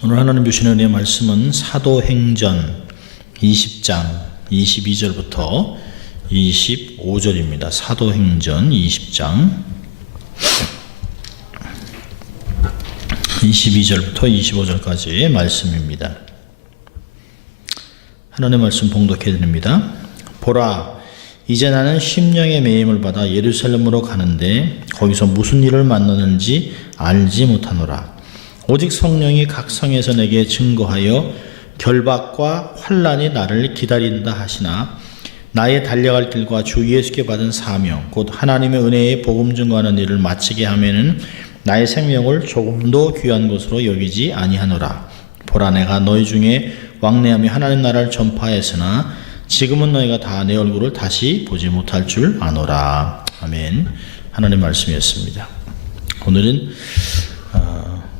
오늘 하나님 주시는 은혜의 말씀은 사도행전 20장 22절부터 25절입니다. 사도행전 20장 22절부터 25절까지의 말씀입니다. 하나님의 말씀 봉독해 드립니다. 보라, 이제 나는 심령의 매임을 받아 예루살렘으로 가는데 거기서 무슨 일을 만나는지 알지 못하노라. 오직 성령이 각 성에서 내게 증거하여 결박과 환난이 나를 기다린다 하시나 나의 달려갈 길과 주 예수께 받은 사명 곧 하나님의 은혜의 복음 증거하는 일을 마치게 하면은 나의 생명을 조금도 귀한 것으로 여기지 아니하노라. 보라, 내가 너희 중에 왕래하며 하나님 나라를 전파하였으나 지금은 너희가 다 내 얼굴을 다시 보지 못할 줄 아노라. 아멘. 하나님의 말씀이었습니다. 오늘은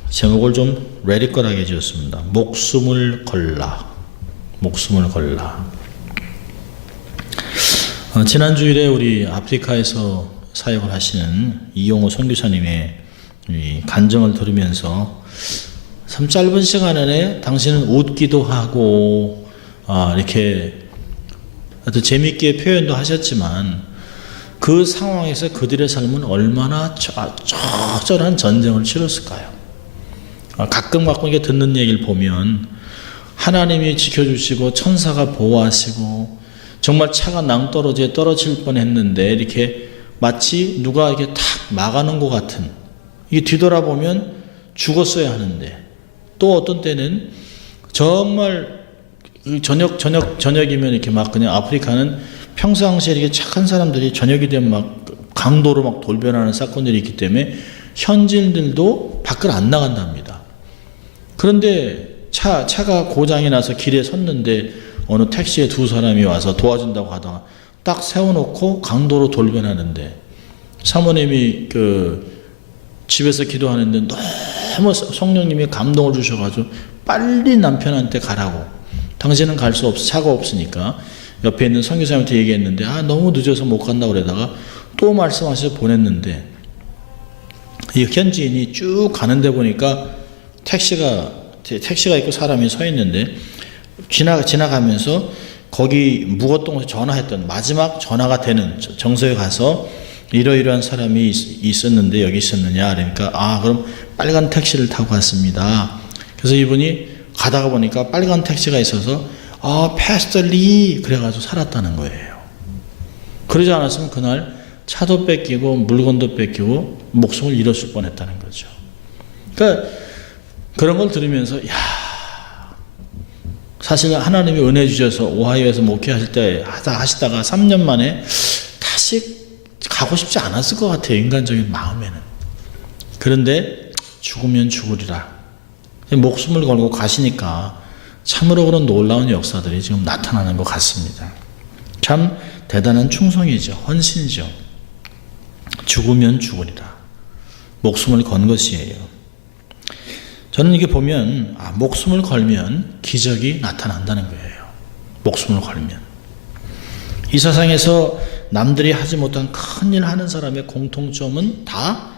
제목을 좀 레디컬하게 지었습니다. 목숨을 걸라. 목숨을 걸라. 지난 주일에 우리 아프리카에서 사역을 하시는 이용호 선교사님의 이 간증을 들으면서 참 짧은 시간 안에 당신은 웃기도 하고 이렇게 아주 재미있게 표현도 하셨지만 그 상황에서 그들의 삶은 얼마나 처절한 전쟁을 치렀을까요? 가끔 이렇게 듣는 얘기를 보면 하나님이 지켜주시고 천사가 보호하시고 정말 차가 낭떠러지에 떨어질 뻔했는데 이렇게 마치 누가 이렇게 탁 막아놓은 것 같은, 이게 뒤돌아보면 죽었어야 하는데, 또 어떤 때는 정말 저녁이면 이렇게 막 그냥 아프리카는 평상시에 이렇게 착한 사람들이 저녁이 되면 막 강도로 막 돌변하는 사건들이 있기 때문에 현지인들도 밖을 안 나간답니다. 그런데 차가 고장이 나서 길에 섰는데 어느 택시에 두 사람이 와서 도와준다고 하다가 딱 세워놓고 강도로 돌변하는데, 사모님이 집에서 기도하는데 너무 성령님이 감동을 주셔가지고 빨리 남편한테 가라고, 당신은 갈 수 없어, 차가 없으니까. 옆에 있는 선교사님한테 얘기했는데 너무 늦어서 못 간다고 그러다가 또 말씀하셔서 보냈는데, 이 현지인이 쭉 가는데 보니까 택시가 있고 사람이 서 있는데 지나가면서 거기 묵었던 곳에 전화했던 마지막 전화가 되는 정서에 가서 이러이러한 사람이 있었는데 여기 있었느냐, 그러니까 그럼 빨간 택시를 타고 갔습니다. 그래서 이분이 가다가 보니까 빨간 택시가 있어서 패스터 리 그래가지고 살았다는 거예요. 그러지 않았으면 그날 차도 뺏기고 물건도 뺏기고 목숨을 잃었을 뻔했다는 거죠. 그러니까 그런 걸 들으면서 사실 하나님이 은혜 주셔서 오하이오에서 목회하실 때 하시다가 3년 만에 다시 가고 싶지 않았을 것 같아요, 인간적인 마음에는. 그런데 죽으면 죽으리라, 목숨을 걸고 가시니까 참으로 그런 놀라운 역사들이 지금 나타나는 것 같습니다. 참 대단한 충성이죠. 헌신이죠. 죽으면 죽으리라, 목숨을 건 것이에요. 저는 이게 보면 목숨을 걸면 기적이 나타난다는 거예요. 목숨을 걸면. 이 세상에서 남들이 하지 못한 큰일 하는 사람의 공통점은 다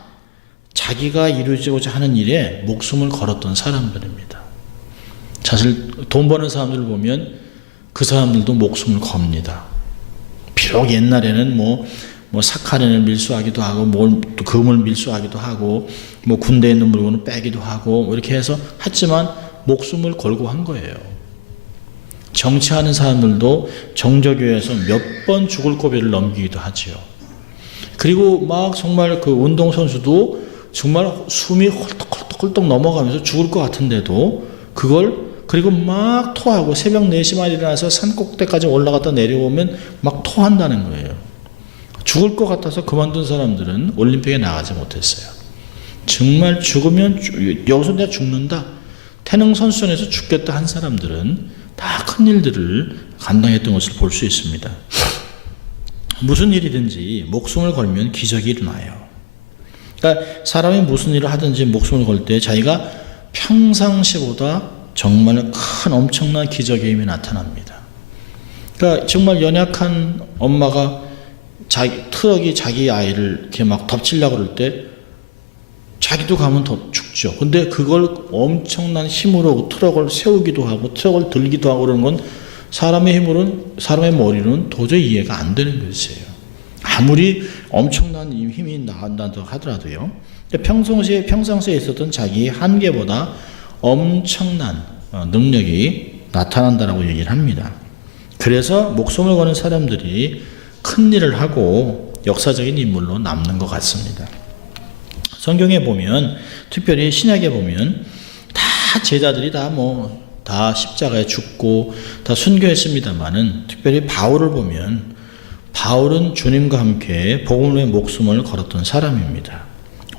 자기가 이루고자 하는 일에 목숨을 걸었던 사람들입니다. 사실 돈 버는 사람들을 보면 그 사람들도 목숨을 겁니다. 비록 옛날에는 뭐 사카린을 밀수하기도 하고 또 금을 밀수하기도 하고 군대에 있는 물건을 빼기도 하고 이렇게 해서 했지만 목숨을 걸고 한 거예요. 정치하는 사람들도 정저교회에서 몇 번 죽을 고비를 넘기기도 하지요. 그리고 막 정말 그 운동선수도 정말 숨이 헐떡헐떡 넘어가면서 죽을 것 같은데도 그리고 막 토하고 새벽 4시 만 일어나서 산 꼭대기까지 올라갔다 내려오면 막 토한다는 거예요. 죽을 것 같아서 그만둔 사람들은 올림픽에 나가지 못했어요. 정말 죽으면 여기서 내가 죽는다, 태능 선수전에서 죽겠다 한 사람들은 다 큰 일들을 감당했던 것을 볼 수 있습니다. 무슨 일이든지 목숨을 걸면 기적이 일어나요. 그러니까 사람이 무슨 일을 하든지 목숨을 걸 때 자기가 평상시보다 정말 큰 엄청난 기적의 힘이 나타납니다. 그러니까 정말 연약한 엄마가 트럭이 자기 아이를 이렇게 막 덮치려고 그럴 때 자기도 가면 더 죽죠. 근데 그걸 엄청난 힘으로 트럭을 세우기도 하고 트럭을 들기도 하고 그러는 건 사람의 힘으로는, 사람의 머리로는 도저히 이해가 안 되는 것이에요. 아무리 엄청난 힘이 나온다고 하더라도요. 평상시에 있었던 자기의 한계보다 엄청난 능력이 나타난다라고 얘기를 합니다. 그래서 목숨을 거는 사람들이 큰 일을 하고 역사적인 인물로 남는 것 같습니다. 성경에 보면, 특별히 신약에 보면 다 제자들이 다 십자가에 죽고 다 순교했습니다만은, 특별히 바울을 보면 바울은 주님과 함께 복음을 위해 목숨을 걸었던 사람입니다.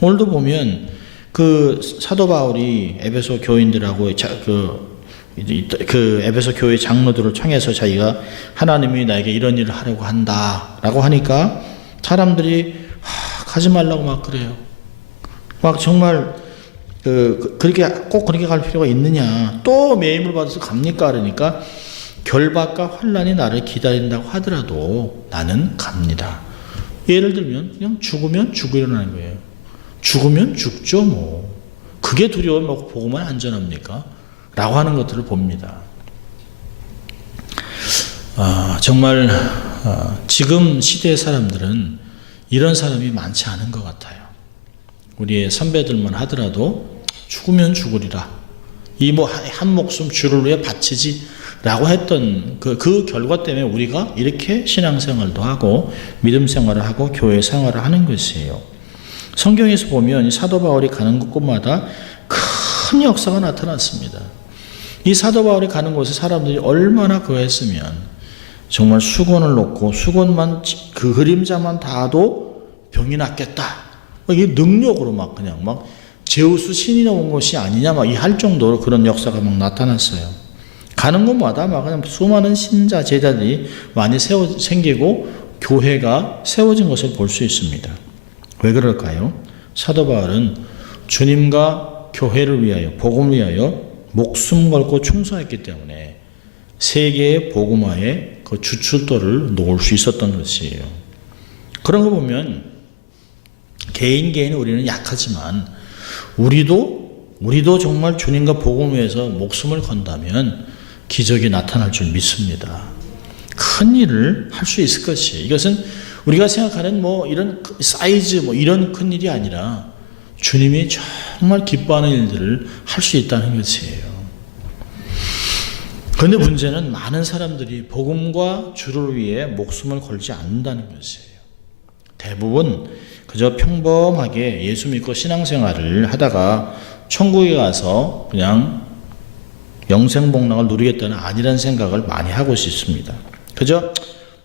오늘도 보면 그 사도 바울이 에베소 교인들하고 그 에베소 교회 장로들을 청해서 자기가 하나님이 나에게 이런 일을 하려고 한다라고 하니까 사람들이 가지 말라고 막 그래요. 막 정말 그렇게 꼭 그렇게 갈 필요가 있느냐, 또 매임을 받아서 갑니까? 그러니까 결박과 환난이 나를 기다린다고 하더라도 나는 갑니다. 예를 들면 그냥 죽으면 죽으려는 거예요. 죽으면 죽죠 뭐. 그게 두려워 복음은 안전합니까? 라고 하는 것들을 봅니다. 정말 지금 시대의 사람들은 이런 사람이 많지 않은 것 같아요. 우리의 선배들만 하더라도 죽으면 죽으리라, 이 한 목숨 주를 위해 바치지 라고 했던 그 결과 때문에 우리가 이렇게 신앙생활도 하고 믿음 생활을 하고 교회 생활을 하는 것이에요. 성경에서 보면 사도 바울이 가는 곳마다 큰 역사가 나타났습니다. 이 사도 바울이 가는 곳에 사람들이 얼마나 그했으면 정말 수건을 놓고 수건만 그 그림자만 닿아도 병이 낫겠다, 이게 능력으로 그냥 제우스 신이 나온 것이 아니냐 이 할 정도로 그런 역사가 나타났어요. 가는 곳마다 그냥 수많은 신자 제자들이 많이 생기고 교회가 세워진 것을 볼 수 있습니다. 왜 그럴까요? 사도 바울은 주님과 교회를 위하여, 복음을 위하여 목숨 걸고 충성했기 때문에 세계의 복음화의 그 주출도를 놓을 수 있었던 것이에요. 그런 거 보면 개인 우리는 약하지만 우리도 정말 주님과 복음을 위해서 목숨을 건다면 기적이 나타날 줄 믿습니다. 큰 일을 할 수 있을 것이에요. 이것은 우리가 생각하는 이런 사이즈 이런 큰 일이 아니라 주님이 정말 기뻐하는 일들을 할 수 있다는 것이에요. 그런데 문제는 많은 사람들이 복음과 주를 위해 목숨을 걸지 않는다는 것이에요. 대부분 그저 평범하게 예수 믿고 신앙생활을 하다가 천국에 가서 그냥 영생복락을 누리겠다는 아니라는 생각을 많이 하고 있습니다. 그저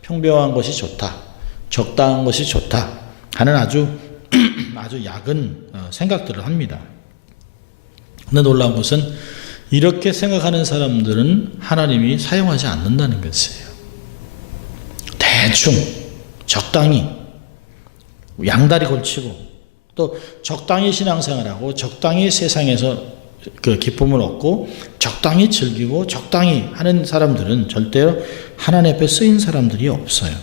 평범한 것이 좋다, 적당한 것이 좋다 하는 아주 약은 생각들을 합니다. 그런데 놀라운 것은 이렇게 생각하는 사람들은 하나님이 사용하지 않는다는 것이에요. 대충 적당히 양다리 걸치고 또 적당히 신앙생활하고 적당히 세상에서 그 기쁨을 얻고 적당히 즐기고 적당히 하는 사람들은 절대로 하나님 앞에 쓰인 사람들이 없어요.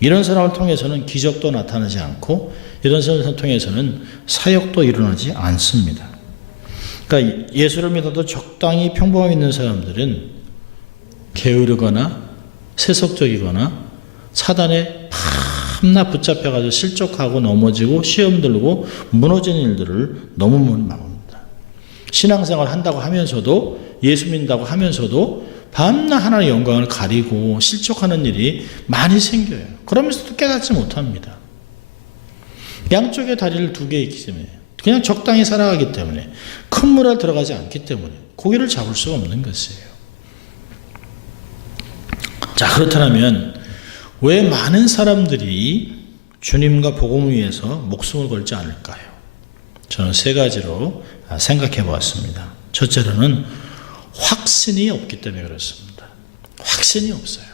이런 사람을 통해서는 기적도 나타나지 않고 이런 사람을 통해서는 사역도 일어나지 않습니다. 그러니까 예수를 믿어도 적당히 평범하게 있는 사람들은 게으르거나 세속적이거나 사단에 밤낮 붙잡혀가지고 실족하고 넘어지고 시험 들고 무너지는 일들을 너무 많습니다. 신앙생활 한다고 하면서도 예수 믿는다고 하면서도 밤낮 하나님의 영광을 가리고 실족하는 일이 많이 생겨요. 그러면서도 깨닫지 못합니다. 양쪽에 다리를 두 개 있기 때문에 그냥 적당히 살아가기 때문에 큰 물에 들어가지 않기 때문에 고기를 잡을 수가 없는 것이에요. 자, 그렇다면 왜 많은 사람들이 주님과 복음을 위해서 목숨을 걸지 않을까요? 저는 세 가지로 생각해 보았습니다. 첫째로는 확신이 없기 때문에 그렇습니다. 확신이 없어요.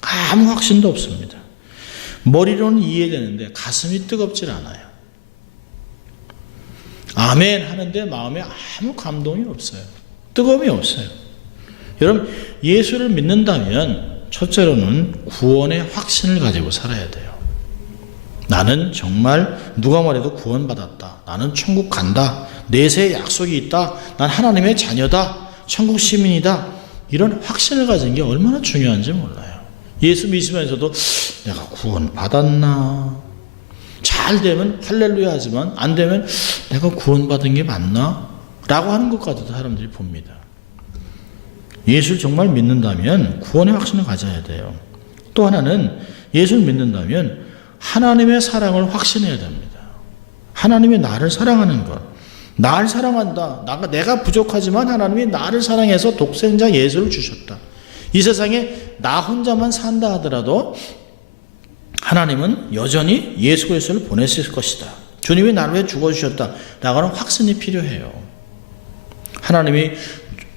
아무 확신도 없습니다. 머리로는 이해되는데 가슴이 뜨겁질 않아요. 아멘 하는데 마음에 아무 감동이 없어요. 뜨거움이 없어요. 여러분, 예수를 믿는다면 첫째로는 구원의 확신을 가지고 살아야 돼요. 나는 정말 누가 말해도 구원받았다. 나는 천국 간다. 내세에 약속이 있다. 난 하나님의 자녀다. 천국 시민이다. 이런 확신을 가진 게 얼마나 중요한지 몰라요. 예수 믿으면서도 내가 구원받았나? 잘 되면 할렐루야 하지만 안 되면 내가 구원받은 게 맞나? 라고 하는 것까지도 사람들이 봅니다. 예수를 정말 믿는다면 구원의 확신을 가져야 돼요. 또 하나는 예수를 믿는다면 하나님의 사랑을 확신해야 됩니다. 하나님이 나를 사랑하는 것. 나를 사랑한다. 내가 부족하지만 하나님이 나를 사랑해서 독생자 예수를 주셨다. 이 세상에 나 혼자만 산다 하더라도 하나님은 여전히 예수 그리스도를 보내실 것이다. 주님이 나를 위해 죽어주셨다. 라고는 확신이 필요해요. 하나님이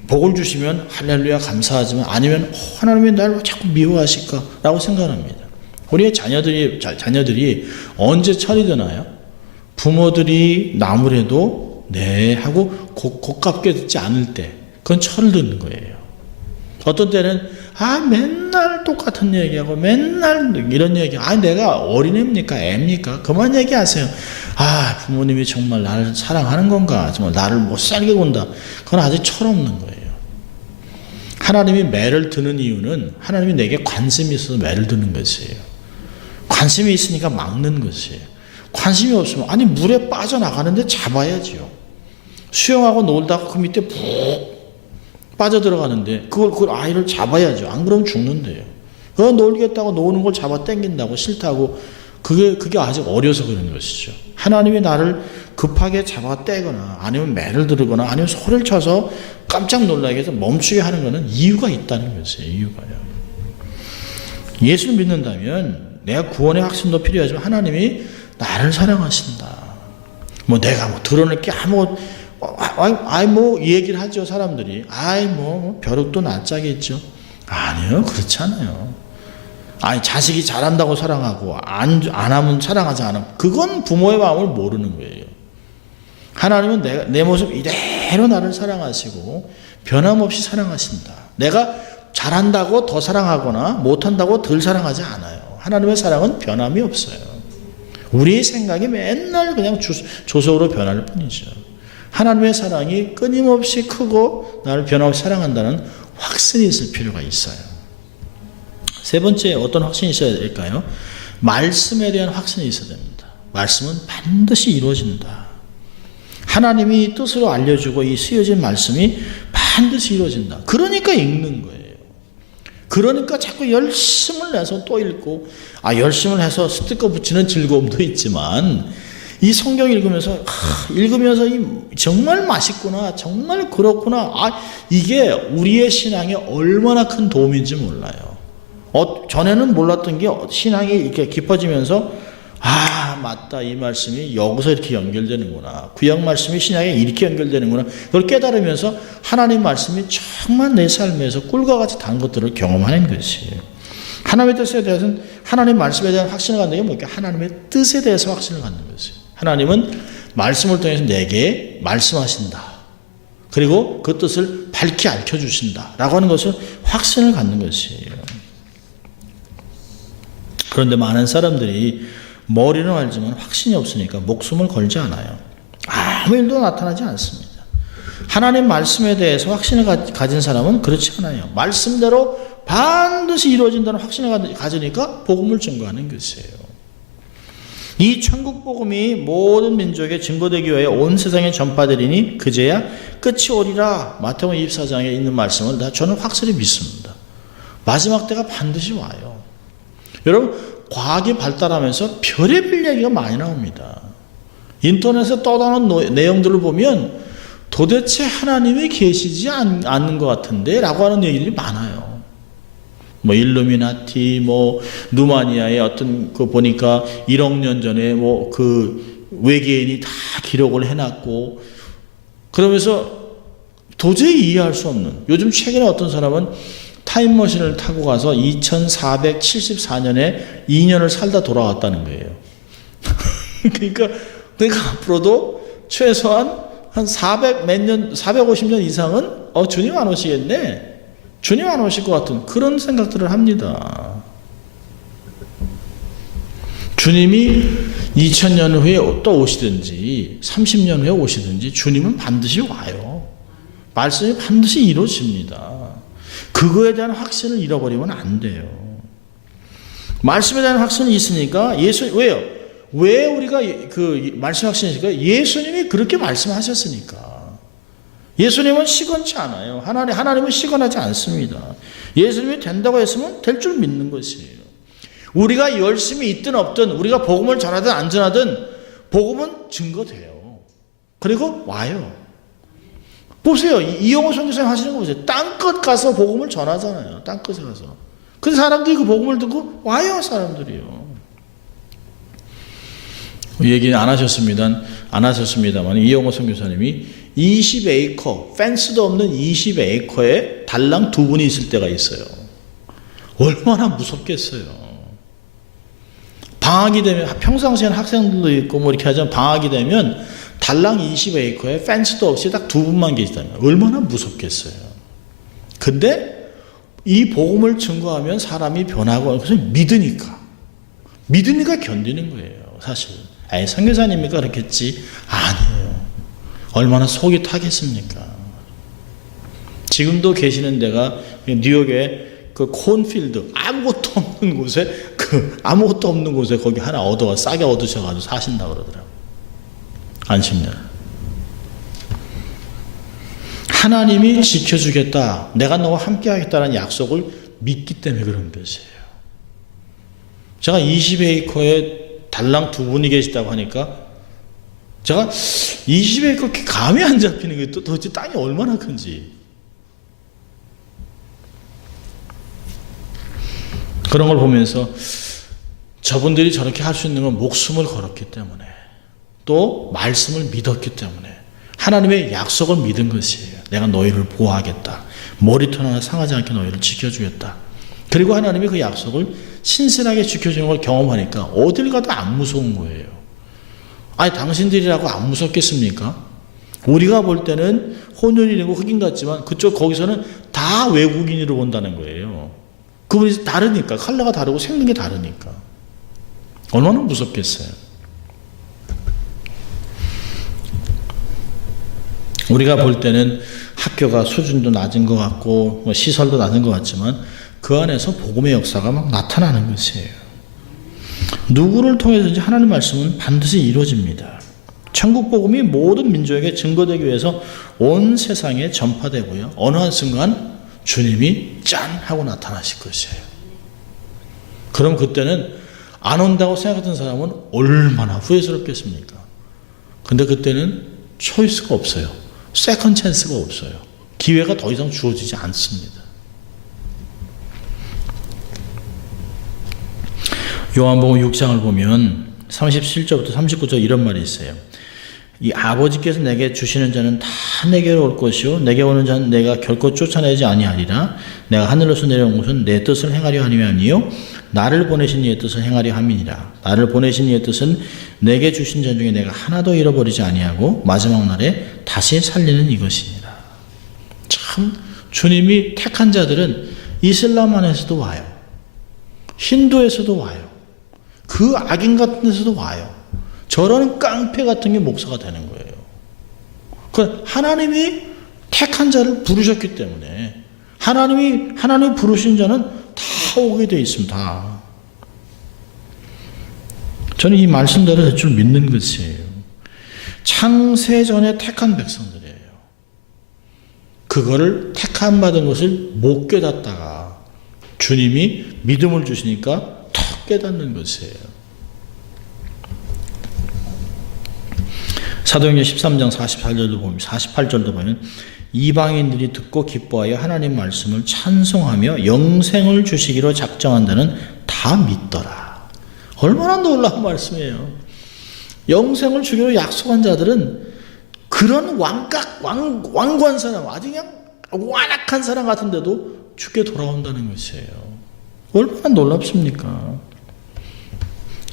복을 주시면 할렐루야 감사하지만 아니면 하나님이 나를 자꾸 미워하실까? 라고 생각합니다. 우리의 자녀들이 언제 철이 드나요? 부모들이 나무래도 네 하고 고깝게 듣지 않을 때 그건 철을 듣는 거예요. 어떤 때는 맨날 똑같은 얘기하고 맨날 이런 얘기 내가 어린애입니까? 애입니까? 그만 얘기하세요. 부모님이 정말 나를 사랑하는 건가? 정말 나를 못 살게 군다. 그건 아주 철없는 거예요. 하나님이 매를 드는 이유는 하나님이 내게 관심이 있어서 매를 드는 것이에요. 관심이 있으니까 막는 것이에요. 관심이 없으면 물에 빠져나가는데 잡아야지요. 수영하고 놀다가 그 밑에 푹 빠져들어가는데 그걸 아이를 잡아야죠. 안 그러면 죽는데요. 놀겠다고 노는 걸 잡아 당긴다고 싫다고 그게 아직 어려서 그런 것이죠. 하나님이 나를 급하게 잡아 떼거나 아니면 매를 들거나 아니면 소리를 쳐서 깜짝 놀라게 해서 멈추게 하는 것은 이유가 있다는 것이에요. 이유가요. 예수를 믿는다면 내가 구원의 확신도 필요하지만 하나님이 나를 사랑하신다. 내가 드러낼 게 이 얘기를 하죠. 사람들이. 벼룩도 낯짝이겠죠. 아니요. 그렇지 않아요. 자식이 잘한다고 사랑하고 안 하면 사랑하지 않아. 그건 부모의 마음을 모르는 거예요. 하나님은 내 모습 이대로 나를 사랑하시고 변함없이 사랑하신다. 내가 잘한다고 더 사랑하거나 못한다고 덜 사랑하지 않아요. 하나님의 사랑은 변함이 없어요. 우리의 생각이 맨날 그냥 조속으로 변할 뿐이죠. 하나님의 사랑이 끊임없이 크고 나를 변함없이 사랑한다는 확신이 있을 필요가 있어요. 세 번째 어떤 확신이 있어야 될까요? 말씀에 대한 확신이 있어야 됩니다. 말씀은 반드시 이루어진다. 하나님이 뜻으로 알려주고 이 쓰여진 말씀이 반드시 이루어진다. 그러니까 읽는 거예요. 그러니까 자꾸 열심을 내서 또 읽고 열심을 해서 스티커 붙이는 즐거움도 있지만 이 성경 읽으면서 정말 맛있구나, 정말 그렇구나. 이게 우리의 신앙에 얼마나 큰 도움인지 몰라요. 전에는 몰랐던 게 신앙이 이렇게 깊어지면서 맞다. 이 말씀이 여기서 이렇게 연결되는구나. 구약 말씀이 신약에 이렇게 연결되는구나. 그걸 깨달으면서 하나님 말씀이 정말 내 삶에서 꿀과 같이 단 것들을 경험하는 것이에요. 하나님의 뜻에 대해서는 하나님 말씀에 대한 확신을 갖는 게 뭘까? 하나님의 뜻에 대해서 확신을 갖는 것이에요. 하나님은 말씀을 통해서 내게 말씀하신다. 그리고 그 뜻을 밝히 알려주신다. 라고 하는 것을 확신을 갖는 것이에요. 그런데 많은 사람들이 머리는 알지만 확신이 없으니까 목숨을 걸지 않아요. 아무 일도 나타나지 않습니다. 하나님 말씀에 대해서 확신을 가진 사람은 그렇지 않아요. 말씀대로 반드시 이루어진다는 확신을 가지니까 복음을 증거하는 것이에요. 이 천국 복음이 모든 민족에 증거되기 위하여 온 세상에 전파되리니 그제야 끝이 오리라. 마태복음 24장에 있는 말씀을 저는 확실히 믿습니다. 마지막 때가 반드시 와요. 여러분 과학이 발달하면서 별의별 얘기가 많이 나옵니다. 인터넷에 떠다니는 내용들을 보면 도대체 하나님이 계시지 않는 것 같은데 라고 하는 얘기들이 많아요. 일루미나티, 누마니아의 어떤 보니까 1억 년 전에 외계인이 다 기록을 해놨고 그러면서 도저히 이해할 수 없는 요즘 최근에 어떤 사람은 타임머신을 타고 가서 2474년에 2년을 살다 돌아왔다는 거예요. 그러니까 앞으로도 최소한 한 450년 이상은 주님 안 오시겠네. 주님 안 오실 것 같은 그런 생각들을 합니다. 주님이 2000년 후에 또 오시든지 30년 후에 오시든지 주님은 반드시 와요. 말씀이 반드시 이루어집니다. 그거에 대한 확신을 잃어버리면 안 돼요. 말씀에 대한 확신이 있으니까 왜요? 왜 우리가 그 말씀 확신이 있을까요? 예수님이 그렇게 말씀하셨으니까. 예수님은 시건치 않아요. 하나님은 시건하지 않습니다. 예수님이 된다고 했으면 될 줄 믿는 것이에요. 우리가 열심히 있든 없든 우리가 복음을 전하든 안 전하든 복음은 증거돼요. 그리고 와요. 보세요. 이용호 선교사님 하시는 거 보세요. 땅끝 가서 복음을 전하잖아요. 땅끝에 가서. 근데 사람들이 그 복음을 듣고 와요. 사람들이요. 얘기 안 하셨습니다만 이용호 선교사님이 20에이커 펜스도 없는 20에이커에 달랑 2분이 있을 때가 있어요. 얼마나 무섭겠어요. 방학이 되면 평상시에는 학생들도 있고 뭐 이렇게 하지만 방학이 되면 달랑 20에이커에 펜스도 없이 딱 2분만 계시다면 얼마나 무섭겠어요. 근데 이 복음을 증거하면 사람이 변하고 그래서 믿으니까 견디는 거예요. 사실 선교사님이니까 그렇겠지. 아니에요. 얼마나 속이 타겠습니까? 지금도 계시는 데가 뉴욕에 그 콘필드 아무것도 없는 곳에 거기 하나 싸게 얻으셔가지고 사신다 그러더라고요. 안 10년. 하나님이 지켜주겠다. 내가 너와 함께 하겠다는 약속을 믿기 때문에 그런 것이에요. 제가 20에이커에 달랑 2분이 계시다고 하니까 제가 20에이커 감이 안 잡히는 게 도대체 땅이 얼마나 큰지. 그런 걸 보면서 저분들이 저렇게 할 수 있는 건 목숨을 걸었기 때문에 또 말씀을 믿었기 때문에 하나님의 약속을 믿은 것이에요. 내가 너희를 보호하겠다. 머리털 하나 상하지 않게 너희를 지켜주겠다. 그리고 하나님이 그 약속을 신실하게 지켜주는 걸 경험하니까 어딜 가도 안 무서운 거예요. 아니 당신들이라고 안 무섭겠습니까? 우리가 볼 때는 혼혈이고 흑인 같지만 거기서는 다 외국인으로 본다는 거예요. 그분이 다르니까 컬러가 다르고 생긴 게 다르니까 얼마나 무섭겠어요. 우리가 볼 때는 학교가 수준도 낮은 것 같고 시설도 낮은 것 같지만 그 안에서 복음의 역사가 막 나타나는 것이에요. 누구를 통해서든지 하나님 말씀은 반드시 이루어집니다. 천국 복음이 모든 민족에게 증거되기 위해서 온 세상에 전파되고요. 어느 한 순간 주님이 짠 하고 나타나실 것이에요. 그럼 그때는 안 온다고 생각했던 사람은 얼마나 후회스럽겠습니까? 근데 그때는 초이스가 없어요. 세컨 찬스가 없어요. 기회가 더 이상 주어지지 않습니다. 요한복음 6장을 보면 37절부터 39절 이런 말이 있어요. 이 아버지께서 내게 주시는 자는 다 내게로 올 것이요 내게 오는 자는 내가 결코 쫓아내지 아니하리라. 내가 하늘로서 내려온 것은 내 뜻을 행하려 함이 아니요 나를 보내신 이의 뜻을 행하려 함이니라. 나를 보내신 이의 뜻은 내게 주신 자 중에 내가 하나도 잃어버리지 아니하고 마지막 날에 다시 살리는 이것이니라. 참 주님이 택한 자들은 이슬람 안에서도 와요. 힌두에서도 와요. 그 악인 같은 데서도 와요. 저런 깡패 같은 게 목사가 되는 거예요. 그 하나님이 택한 자를 부르셨기 때문에 하나님이 부르신 자는 다 오게 돼 있습니다. 저는 이 말씀대로 될 줄 믿는 것이에요. 창세전에 택한 백성들이에요. 그거를 택함 받은 것을 못 깨닫다가 주님이 믿음을 주시니까 턱 깨닫는 것이에요. 사도행전 13장 48절도 보면 이방인들이 듣고 기뻐하여 하나님 말씀을 찬송하며 영생을 주시기로 작정한 자는 다 믿더라. 얼마나 놀라운 말씀이에요. 영생을 주기로 약속한 자들은 그런 왕관 사람, 아주 그냥 완악한 사람 같은데도 죽게 돌아온다는 것이에요. 얼마나 놀랍습니까?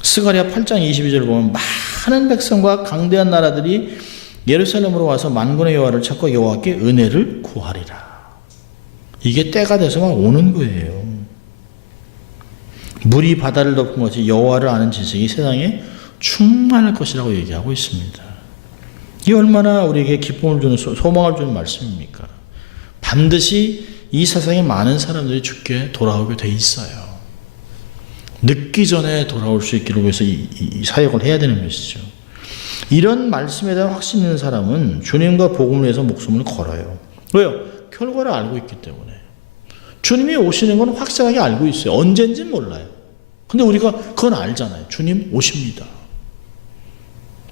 스가랴 8장 22절 보면 많은 백성과 강대한 나라들이 예루살렘으로 와서 만군의 여호와를 찾고 여호와께 은혜를 구하리라. 이게 때가 돼서 막 오는 거예요. 물이 바다를 덮은 것이 여호와를 아는 지식이 세상에 충만할 것이라고 얘기하고 있습니다. 이 얼마나 우리에게 기쁨을 주는 소망을 주는 말씀입니까? 반드시 이 세상에 많은 사람들이 죽게 돌아오게 돼 있어요. 늦기 전에 돌아올 수 있기를 위해서 이 사역을 해야 되는 것이죠. 이런 말씀에 대한 확신 있는 사람은 주님과 복음을 위해서 목숨을 걸어요. 왜요? 결과를 알고 있기 때문에. 주님이 오시는 건 확실하게 알고 있어요. 언젠지는 몰라요. 근데 우리가 그건 알잖아요. 주님 오십니다.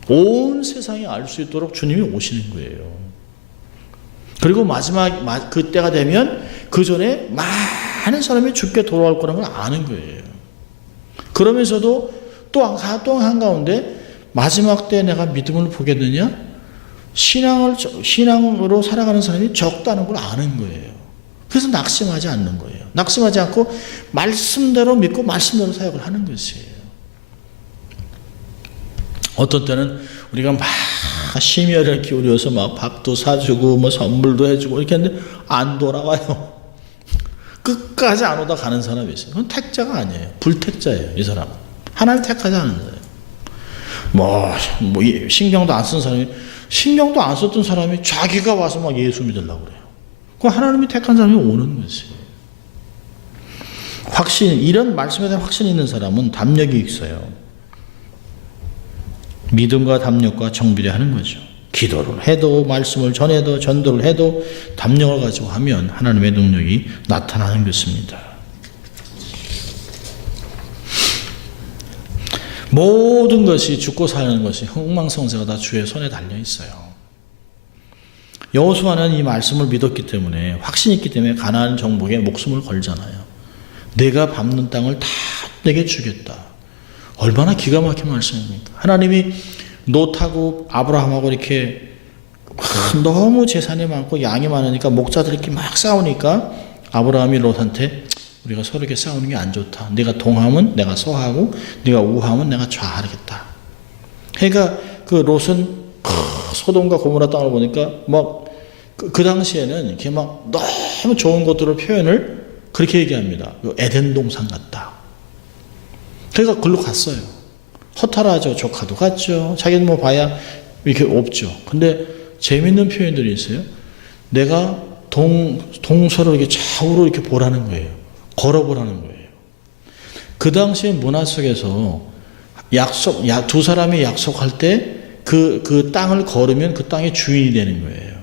온 세상이 알 수 있도록 주님이 오시는 거예요. 그리고 마지막 그때가 되면 그 전에 많은 사람이 죽게 돌아올 거라는 걸 아는 거예요. 그러면서도 또 한가운데 마지막 때 내가 믿음을 보겠느냐? 신앙으로 살아가는 사람이 적다는 걸 아는 거예요. 그래서 낙심하지 않는 거예요. 낙심하지 않고 말씀대로 믿고 말씀대로 사역을 하는 것이에요. 어떤 때는 우리가 막 심혈을 기울여서 막 밥도 사주고 뭐 선물도 해주고 이렇게 했는데 안 돌아와요. 끝까지 안 오다 가는 사람이 있어요. 그건 택자가 아니에요. 불택자예요. 이 사람은. 하나님 택하지 않은 거예요. 뭐 신경도 안 쓴 사람이, 신경도 안 썼던 사람이 자기가 와서 막 예수 믿으려고 그래요. 그 하나님이 택한 사람이 오는 것이에요. 이런 말씀에 대한 확신이 있는 사람은 담력이 있어요. 믿음과 담력과 정비를 하는 거죠. 기도를 해도 말씀을 전해도 전도를 해도 담력을 가지고 하면 하나님의 능력이 나타나는 것입니다. 모든 것이 죽고 사는 것이 흥망성쇠가 다 주의 손에 달려 있어요. 여호수아는 이 말씀을 믿었기 때문에, 확신이 있기 때문에 가나안 정복에 목숨을 걸잖아요. 내가 밟는 땅을 다 내게 주겠다. 얼마나 기가 막힌 말씀입니까? 하나님이 롯하고 아브라함하고 이렇게 너무 재산이 많고 양이 많으니까 목자들이 이렇게 막 싸우니까 아브라함이 롯한테 우리가 서로 이렇게 싸우는 게 안 좋다. 네가 동하면 내가 서하고 네가 우하면 내가 좌하겠다. 그러니까 그 롯은 소돔과 고모라 땅을 보니까 막 그 당시에는 이렇게 막 너무 좋은 것들을 표현을 그렇게 얘기합니다. 에덴 동산 같다. 그러니까 글로 갔어요. 허탈하죠. 조카도 갔죠. 자기는 뭐 봐야 이렇게 없죠. 근데 재밌는 표현들이 있어요. 내가 동서로 이렇게 좌우로 이렇게 보라는 거예요. 걸어보라는 거예요. 그 당시의 문화 속에서 두 사람이 약속할 때 그 땅을 걸으면 그 땅의 주인이 되는 거예요.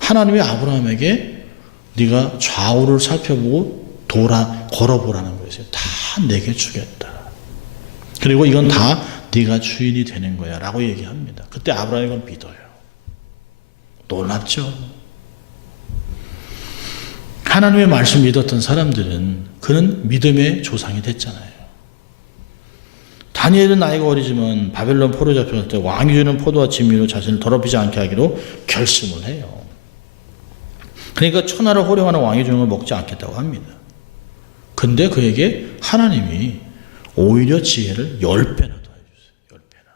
하나님이 아브라함에게 네가 좌우를 살펴보고 걸어보라는 거예요. 다 내게 주겠다. 그리고 이건 다 네가 주인이 되는 거야 라고 얘기합니다. 그때 아브라함이 그걸 믿어요. 놀랍죠? 하나님의 말씀 믿었던 사람들은 그는 믿음의 조상이 됐잖아요. 다니엘은 나이가 어리지만 바벨론 포로 잡혔을 때 왕이 주는 포도와 진미로 자신을 더럽히지 않게 하기로 결심을 해요. 그러니까 천하를 호령하는 왕이 주는 걸 먹지 않겠다고 합니다. 근데 그에게 하나님이 오히려 지혜를 10배나 더해주세요. 10배나.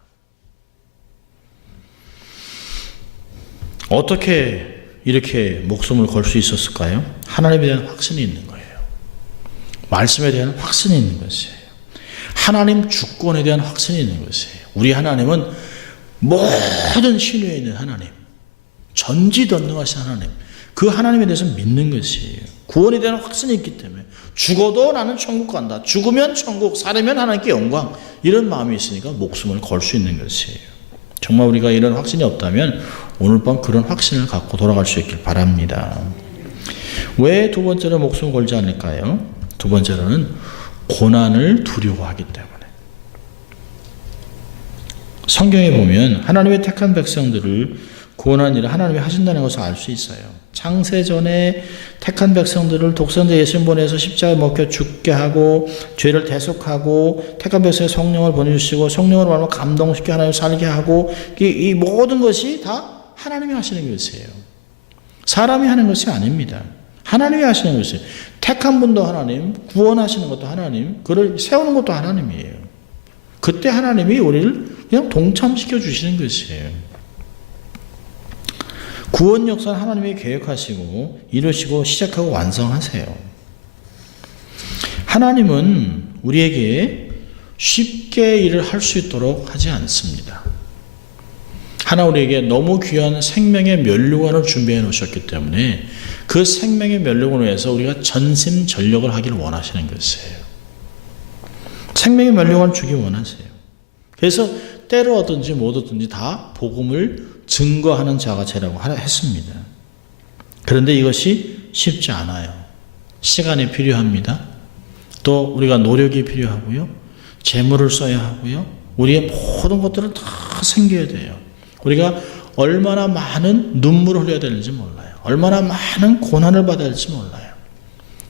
어떻게 이렇게 목숨을 걸 수 있었을까요? 하나님에 대한 확신이 있는 거예요. 말씀에 대한 확신이 있는 것이에요. 하나님 주권에 대한 확신이 있는 것이에요. 우리 하나님은 모든 신유에 있는 하나님, 전지전능하신 하나님, 그 하나님에 대해서 믿는 것이에요. 구원에 대한 확신이 있기 때문에 죽어도 나는 천국 간다. 죽으면 천국, 살으면 하나님께 영광. 이런 마음이 있으니까 목숨을 걸 수 있는 것이에요. 정말 우리가 이런 확신이 없다면 오늘 밤 그런 확신을 갖고 돌아갈 수 있길 바랍니다. 왜 두 번째로 목숨을 걸지 않을까요? 두 번째로는 고난을 두려워하기 때문에. 성경에 보면 하나님의 택한 백성들을 구원하는 일을 하나님이 하신다는 것을 알 수 있어요. 창세전에 택한 백성들을 독생자 예수님 보내서 십자가에 먹혀 죽게 하고 죄를 대속하고 택한 백성의 성령을 보내주시고 성령으로 말하면 감동시켜 하나님 살게 하고 이 모든 것이 다 하나님이 하시는 것이에요. 사람이 하는 것이 아닙니다. 하나님이 하시는 것이에요. 택한 분도 하나님, 구원하시는 것도 하나님, 그를 세우는 것도 하나님이에요. 그때 하나님이 우리를 그냥 동참시켜 주시는 것이에요. 구원 역사는 하나님이 계획하시고 이루시고 시작하고 완성하세요. 하나님은 우리에게 쉽게 일을 할 수 있도록 하지 않습니다. 하나 우리에게 너무 귀한 생명의 면류관을 준비해 놓으셨기 때문에 그 생명의 면류관을 위해서 우리가 전심전력을 하기를 원하시는 것이에요. 생명의 면류관을 주기 원하세요. 그래서 때를 얻든지 못 얻든지 다 복음을 증거하는 자가 되라고 했습니다. 그런데 이것이 쉽지 않아요. 시간이 필요합니다. 또 우리가 노력이 필요하고요. 재물을 써야 하고요. 우리의 모든 것들을 다 챙겨야 돼요. 우리가 얼마나 많은 눈물을 흘려야 되는지 몰라요. 얼마나 많은 고난을 받아야 할지 몰라요.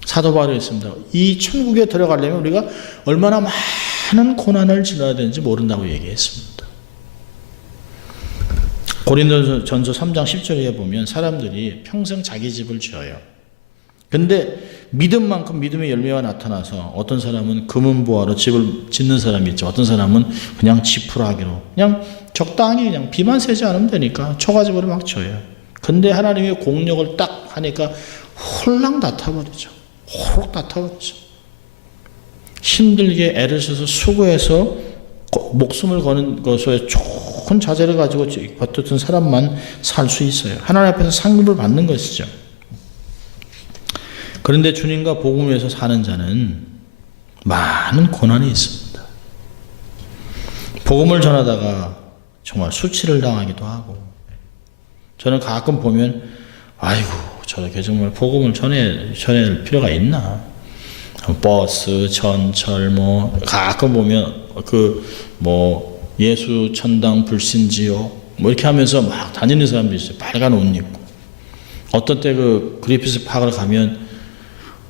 사도 바울이 있습니다. 이 천국에 들어가려면 우리가 얼마나 많은 고난을 지나야 되는지 모른다고 얘기했습니다. 고린도전서 3장 10절에 보면 사람들이 평생 자기 집을 지어요. 근데 믿음만큼 믿음의 열매가 나타나서 어떤 사람은 금은보화로 집을 짓는 사람이 있죠. 어떤 사람은 그냥 지푸라기로 그냥 적당히 그냥 비만 새지 않으면 되니까 초가집으로 막 지어요. 근데 하나님의 공력을 딱 하니까 홀랑 닫아버리죠. 호록 닫아버리죠. 힘들게 애를 써서 수고해서 목숨을 거는 것에 좋은 자재를 가지고 버텼던 사람만 살 수 있어요. 하나님 앞에서 상급을 받는 것이죠. 그런데 주님과 복음을 위해서 사는 자는 많은 고난이 있습니다. 복음을 전하다가 정말 수치를 당하기도 하고, 저는 가끔 보면 아이고 저렇게 정말 복음을 전할 필요가 있나? 버스, 전철 가끔 보면 예수 천당 불신지요 이렇게 하면서 막 다니는 사람도 있어요. 빨간 옷 입고. 어떤 때 그리피스 파크를 가면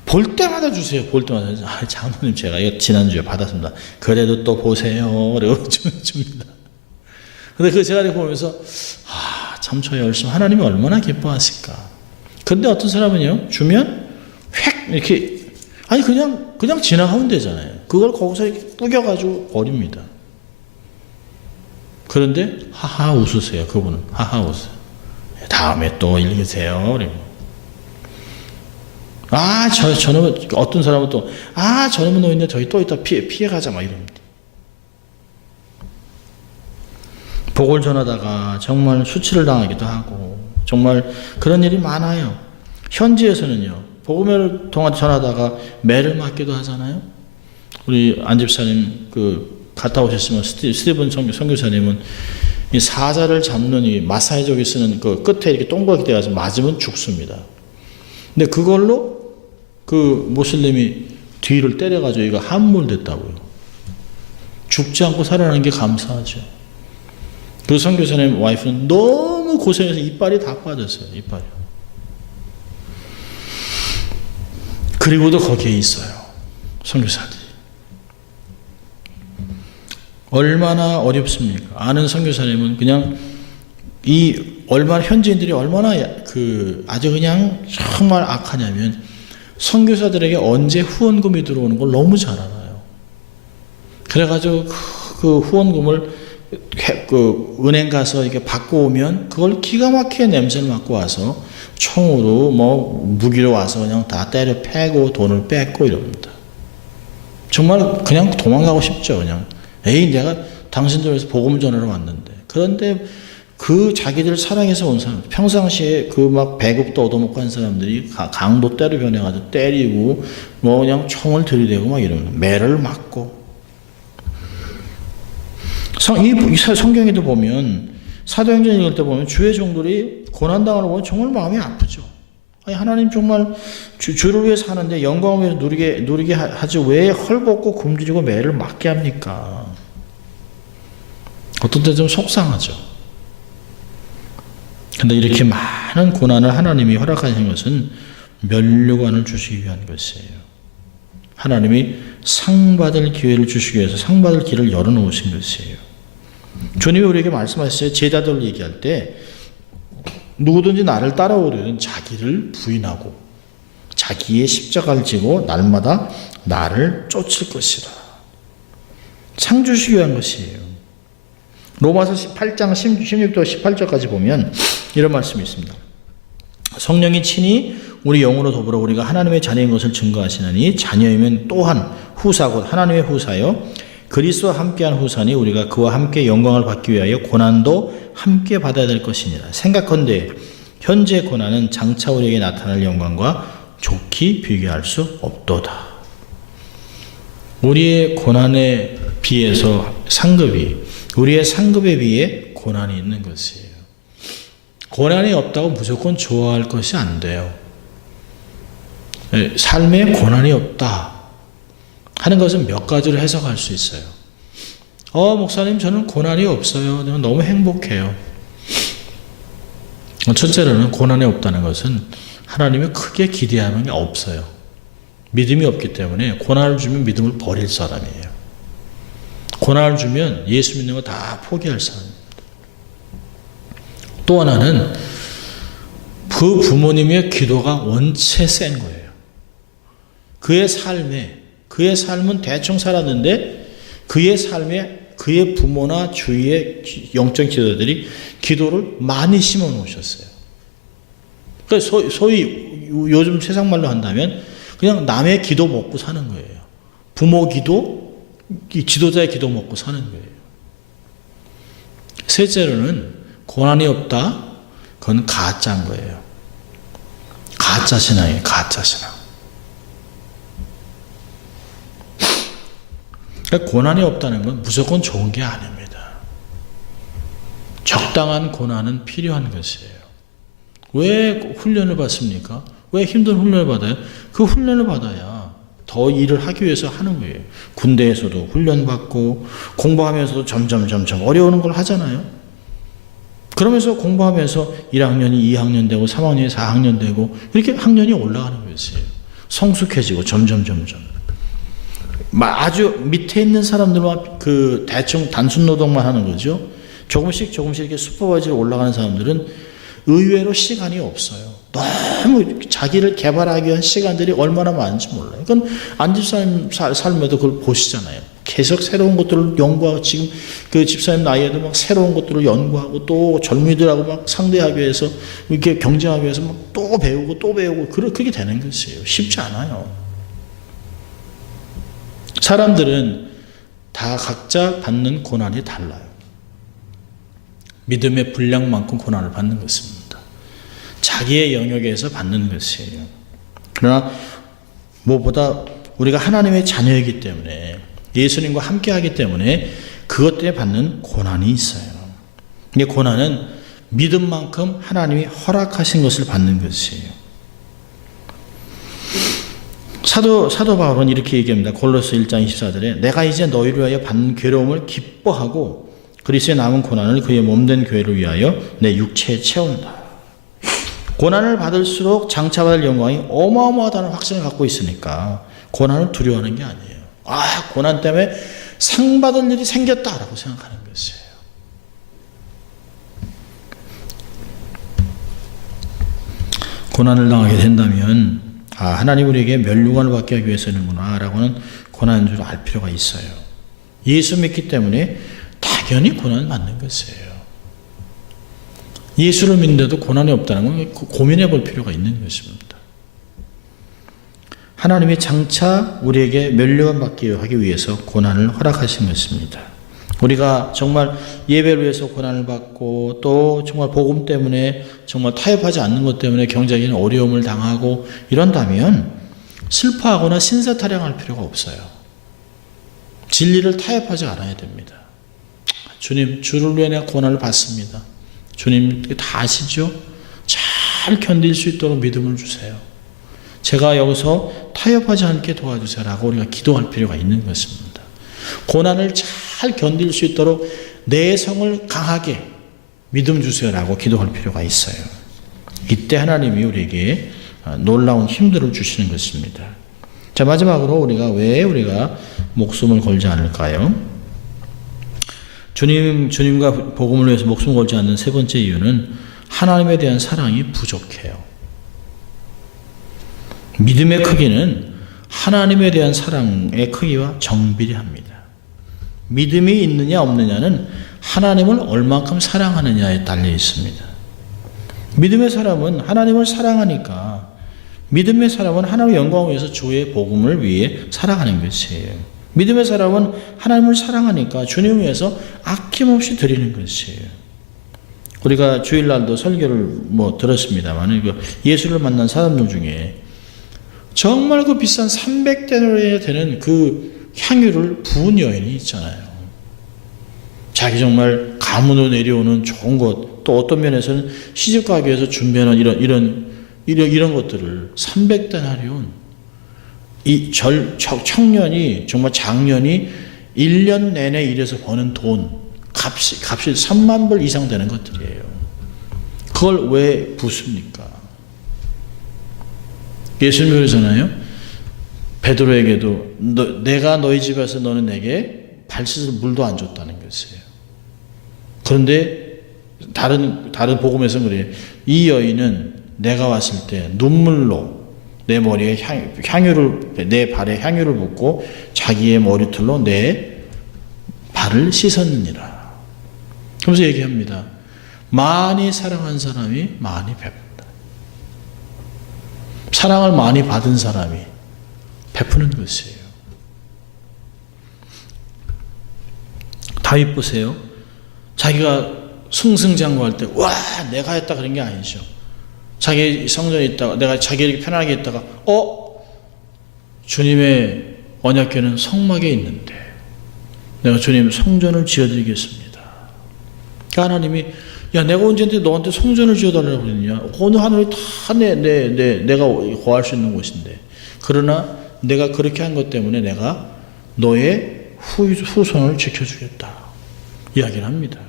볼 때마다 주세요. 볼 때마다. 장로님 제가 이거 지난주에 받았습니다. 그래도 또 보세요. 그리고 줍니다. 근데 제가 이렇게 보면서 참 저 열심 하나님이 얼마나 기뻐하실까. 근데 어떤 사람은요, 주면 획 이렇게 그냥 지나가면 되잖아요. 그걸 거기서 이렇게 뿌겨가지고 버립니다. 그런데 하하 웃으세요. 그분은 하하 웃어요. 다음에 또 읽으세요. 저놈은 어떤 사람은 또 저놈은 노인데 저희 또 이따 피해가자 막 이럽니다. 복을 전하다가 정말 수치를 당하기도 하고 정말 그런 일이 많아요. 현지에서는요, 복음을 전하다가 매를 맞기도 하잖아요. 우리 안 집사님 갔다 오셨으면 스티븐 선교사님은 이 사자를 잡는 이 마사이족이 쓰는 끝에 이렇게 동그랗게 돼가서 맞으면 죽습니다. 근데 그걸로 모슬림이 뒤를 때려가지고 이거 함몰됐다고요. 죽지 않고 살아나는 게 감사하죠. 그 선교사님 와이프는 너무 고생해서 이빨이 다 빠졌어요. 이빨이. 그리고도 거기에 있어요. 선교사들이. 얼마나 어렵습니까? 아는 선교사님은 그냥 얼마나 현지인들이 얼마나 아주 그냥 정말 악하냐면 선교사들에게 언제 후원금이 들어오는 걸 너무 잘 알아요. 그래가지고 그 후원금을 은행 가서 이렇게 받고 오면 그걸 기가 막히게 냄새를 맡고 와서 총으로 무기로 와서 그냥 다 때려 패고 돈을 뺏고 이럽니다. 정말 그냥 도망가고 싶죠. 그냥 내가 당신들 위해서 복음 전하러 왔는데. 그런데 자기들 사랑해서 온 사람, 평상시에 배급도 얻어먹고 한 사람들이 강도 때로 변해가지고 때리고 그냥 총을 들이대고 막 이러면 매를 맞고. 이 성경에도 보면 사도행전 읽을 때 보면 주의 종들이 고난당하는 거 보면 정말 마음이 아프죠. 하나님 정말 주를 위해서 하는데 영광을 위해서 누리게 하지 왜 헐벗고 굶주리고 매를 맞게 합니까? 어떤 때 좀 속상하죠. 근데 이렇게 많은 고난을 하나님이 허락하신 것은 면류관을 주시기 위한 것이에요. 하나님이 상받을 기회를 주시기 위해서 상받을 길을 열어놓으신 것이에요. 주님이 우리에게 말씀하셨어요. 제자들을 얘기할 때 누구든지 나를 따라오려는 자기를 부인하고 자기의 십자가를 지고 날마다 나를 쫓을 것이라. 상 주시기 위한 것이에요. 로마서 8장 16절 18절까지 보면 이런 말씀이 있습니다. 성령이 친히 우리 영으로 더불어 우리가 하나님의 자녀인 것을 증거하시나니 자녀이면 또한 후사 곧 하나님의 후사요 그리스도와 함께한 후사니 우리가 그와 함께 영광을 받기 위하여 고난도 함께 받아야 될 것이니라. 생각컨대 현재 고난은 장차 우리에게 나타날 영광과 좋게 비교할 수 없도다. 우리의 고난에 비해서 우리의 상급에 비해 고난이 있는 것이에요. 고난이 없다고 무조건 좋아할 것이 안 돼요. 삶에 고난이 없다 하는 것은 몇 가지로 해석할 수 있어요. 목사님 저는 고난이 없어요. 저는 너무 행복해요. 첫째로는 고난이 없다는 것은 하나님이 크게 기대하는 게 없어요. 믿음이 없기 때문에 고난을 주면 믿음을 버릴 사람이에요. 고난을 주면 예수 믿는 거 다 포기할 사람입니다. 또 하나는 그 부모님의 기도가 원체 센 거예요. 그의 삶은 대충 살았는데 그의 삶에 그의 부모나 주위의 영적 지도자들이 기도를 많이 심어 놓으셨어요. 그러니까 소위 요즘 세상 말로 한다면 그냥 남의 기도 먹고 사는 거예요. 부모 기도, 지도자의 기도 먹고 사는 거예요. 셋째로는 고난이 없다. 그건 가짜인 거예요. 가짜 신앙이에요. 가짜 신앙. 그러니까 고난이 없다는 건 무조건 좋은 게 아닙니다. 적당한 고난은 필요한 것이에요. 왜 훈련을 받습니까? 왜 힘든 훈련을 받아요? 그 훈련을 받아야 더 일을 하기 위해서 하는 거예요. 군대에서도 훈련받고 공부하면서도 점점 어려운 걸 하잖아요. 그러면서 공부하면서 1학년이 2학년 되고 3학년이 4학년 되고 이렇게 학년이 올라가는 것이에요. 성숙해지고 점점. 아주 밑에 있는 사람들만 그 대충 단순 노동만 하는 거죠. 조금씩 이렇게 슈퍼바이저로 올라가는 사람들은 의외로 시간이 없어요. 너무 자기를 개발하기 위한 시간들이 얼마나 많은지 몰라요. 그건 안 집사님 삶에도 그걸 보시잖아요. 계속 새로운 것들을 연구하고 지금 그 집사님 나이에도 막 새로운 것들을 연구하고 또 젊은이들하고 막 상대하기 위해서 이렇게 경쟁하기 위해서 막 또 배우고 그렇게 되는 것이에요. 쉽지 않아요. 사람들은 다 각자 받는 고난이 달라요. 믿음의 분량만큼 고난을 받는 것입니다. 자기의 영역에서 받는 것이에요. 그러나 무엇보다 우리가 하나님의 자녀이기 때문에 예수님과 함께하기 때문에 그것 때문에 받는 고난이 있어요. 이 고난은 믿음만큼 하나님이 허락하신 것을 받는 것이에요. 사도 바울은 이렇게 얘기합니다. 골로새 1장 24절에 내가 이제 너희를 위하여 받는 괴로움을 기뻐하고 그리스도의 남은 고난을 그의 몸된 교회를 위하여 내 육체에 채운다. 고난을 받을수록 장차 받을 영광이 어마어마하다는 확신을 갖고 있으니까 고난을 두려워하는 게 아니에요. 고난 때문에 상 받을 일이 생겼다라고 생각하는 것이에요. 고난을 당하게 된다면 하나님 우리에게 멸류관을 받게 하기 위해서는구나 라고는 고난인 줄 알 필요가 있어요. 예수 믿기 때문에 당연히 고난을 받는 것이에요. 예수를 믿는데도 고난이 없다는 건 고민해 볼 필요가 있는 것입니다. 하나님이 장차 우리에게 멸류관 받게 하기 위해서 고난을 허락하신 것입니다. 우리가 정말 예배를 위해서 고난을 받고 또 정말 복음 때문에 정말 타협하지 않는 것 때문에 경제적인 어려움을 당하고 이런다면 슬퍼하거나 신사타령할 필요가 없어요. 진리를 타협하지 않아야 됩니다. 주님, 주를 위해 내가 고난을 받습니다. 주님 다 아시죠? 잘 견딜 수 있도록 믿음을 주세요. 제가 여기서 타협하지 않게 도와주세요 라고 우리가 기도할 필요가 있는 것입니다. 고난을 잘 견딜 수 있도록 내 성을 강하게 믿음 주세요 라고 기도할 필요가 있어요. 이때 하나님이 우리에게 놀라운 힘들을 주시는 것입니다. 자, 마지막으로 왜 우리가 목숨을 걸지 않을까요? 주님과 복음을 위해서 목숨을 걸지 않는 세 번째 이유는 하나님에 대한 사랑이 부족해요. 믿음의 크기는 하나님에 대한 사랑의 크기와 정비례합니다. 믿음이 있느냐 없느냐는 하나님을 얼만큼 사랑하느냐에 달려 있습니다. 믿음의 사람은 하나님을 사랑하니까 믿음의 사람은 하나님의 영광을 위해서 주의 복음을 위해 살아가는 것이에요. 믿음의 사람은 하나님을 사랑하니까 주님을 위해서 아낌없이 드리는 것이에요. 우리가 주일날도 설교를 들었습니다만 예수를 만난 사람들 중에 정말 그 비싼 300데나리온에 되는 그 향유를 부은 여인이 있잖아요. 자기 정말 가문으로 내려오는 좋은 것, 또 어떤 면에서는 시집가기 위해서 준비하는 이런 것들을 300데나리온, 이 청년이 정말 장년이 1년 내내 일해서 버는 돈, 값이 3만 불 이상 되는 것들이에요. 그걸 왜 붓습니까? 예수님이 그러잖아요. 베드로에게도 내가 너희 집에서 너는 내게 발 씻을 물도 안 줬다는 것이에요. 그런데 다른 복음에서는 그래요. 이 여인은 내가 왔을 때 눈물로 내 머리에 향유를, 내 발에 향유를 붓고 자기의 머리털로 내 발을 씻었느니라. 그러면서 얘기합니다. 많이 사랑한 사람이 많이 베푼다. 사랑을 많이 받은 사람이 베푸는 것이에요. 다윗 보세요. 자기가 승승장구할 때 와 내가 했다 그런 게 아니죠. 자기 성전에 있다가 내가 자기에게 편하게 있다가 주님의 언약궤는 성막에 있는데 내가 주님 성전을 지어드리겠습니다. 그러니까 하나님이 야 내가 언제인데 너한테 성전을 지어달라고 그랬냐. 어느 하늘이 다 내가 거할 수 있는 곳인데 그러나 내가 그렇게 한 것 때문에 내가 너의 후손을 지켜주겠다 이야기를 합니다.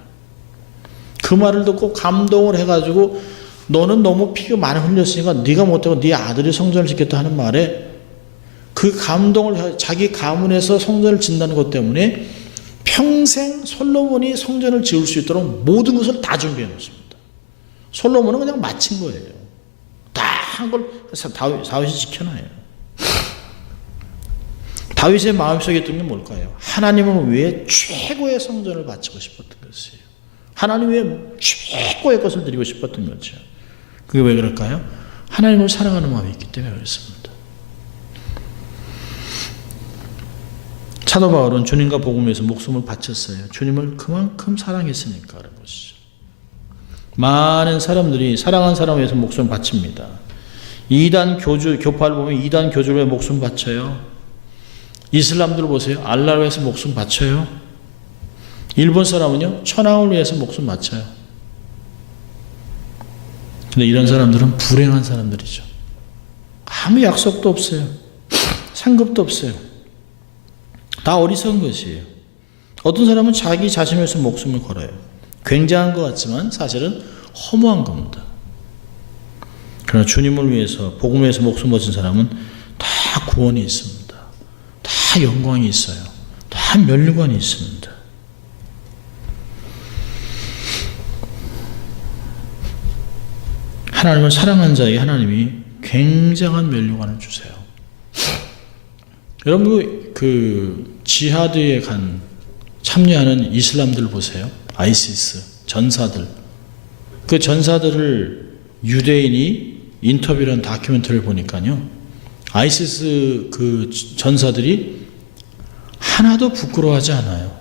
그 말을 듣고 감동을 해가지고 너는 너무 피가 많이 흘렸으니까 네가 못하고 네 아들이 성전을 짓겠다 하는 말에 그 감동을 자기 가문에서 성전을 짓는다는 것 때문에 평생 솔로몬이 성전을 지을 수 있도록 모든 것을 다 준비해 놓습니다. 솔로몬은 그냥 마친 거예요. 다 한 걸 다윗이 지켜놔요. 다윗의 마음속에 있던 게 뭘까요? 하나님을 위해 최고의 성전을 바치고 싶었던 것이에요. 하나님 위해 최고의 것을 드리고 싶었던 거죠. 그게 왜 그럴까요? 하나님을 사랑하는 마음이 있기 때문에 그렇습니다. 사도 바울은 주님과 복음을 위해서 목숨을 바쳤어요. 주님을 그만큼 사랑했으니까 그런 것이죠. 많은 사람들이 사랑한 사람을 위해서 목숨을 바칩니다. 이단 교파를 보면 이단 교주를 위해 목숨 바쳐요. 이슬람들 보세요. 알라를 위해서 목숨 바쳐요. 일본 사람은요. 천황을 위해서 목숨 바쳐요. 근데 이런 사람들은 불행한 사람들이죠. 아무 약속도 없어요. 상급도 없어요. 다 어리석은 것이에요. 어떤 사람은 자기 자신을 위해서 목숨을 걸어요. 굉장한 것 같지만 사실은 허무한 겁니다. 그러나 주님을 위해서 복음을 위해서 목숨 바친 사람은 다 구원이 있습니다. 다 영광이 있어요. 다 면류관이 있습니다. 하나님을 사랑한 자에게 하나님이 굉장한 면류관을 주세요. 여러분 그 지하드에 참여하는 이슬람들 보세요. 아이시스 전사들. 그 전사들을 유대인이 인터뷰한 다큐멘터리를 보니까요. 아이시스 그 전사들이 하나도 부끄러워하지 않아요.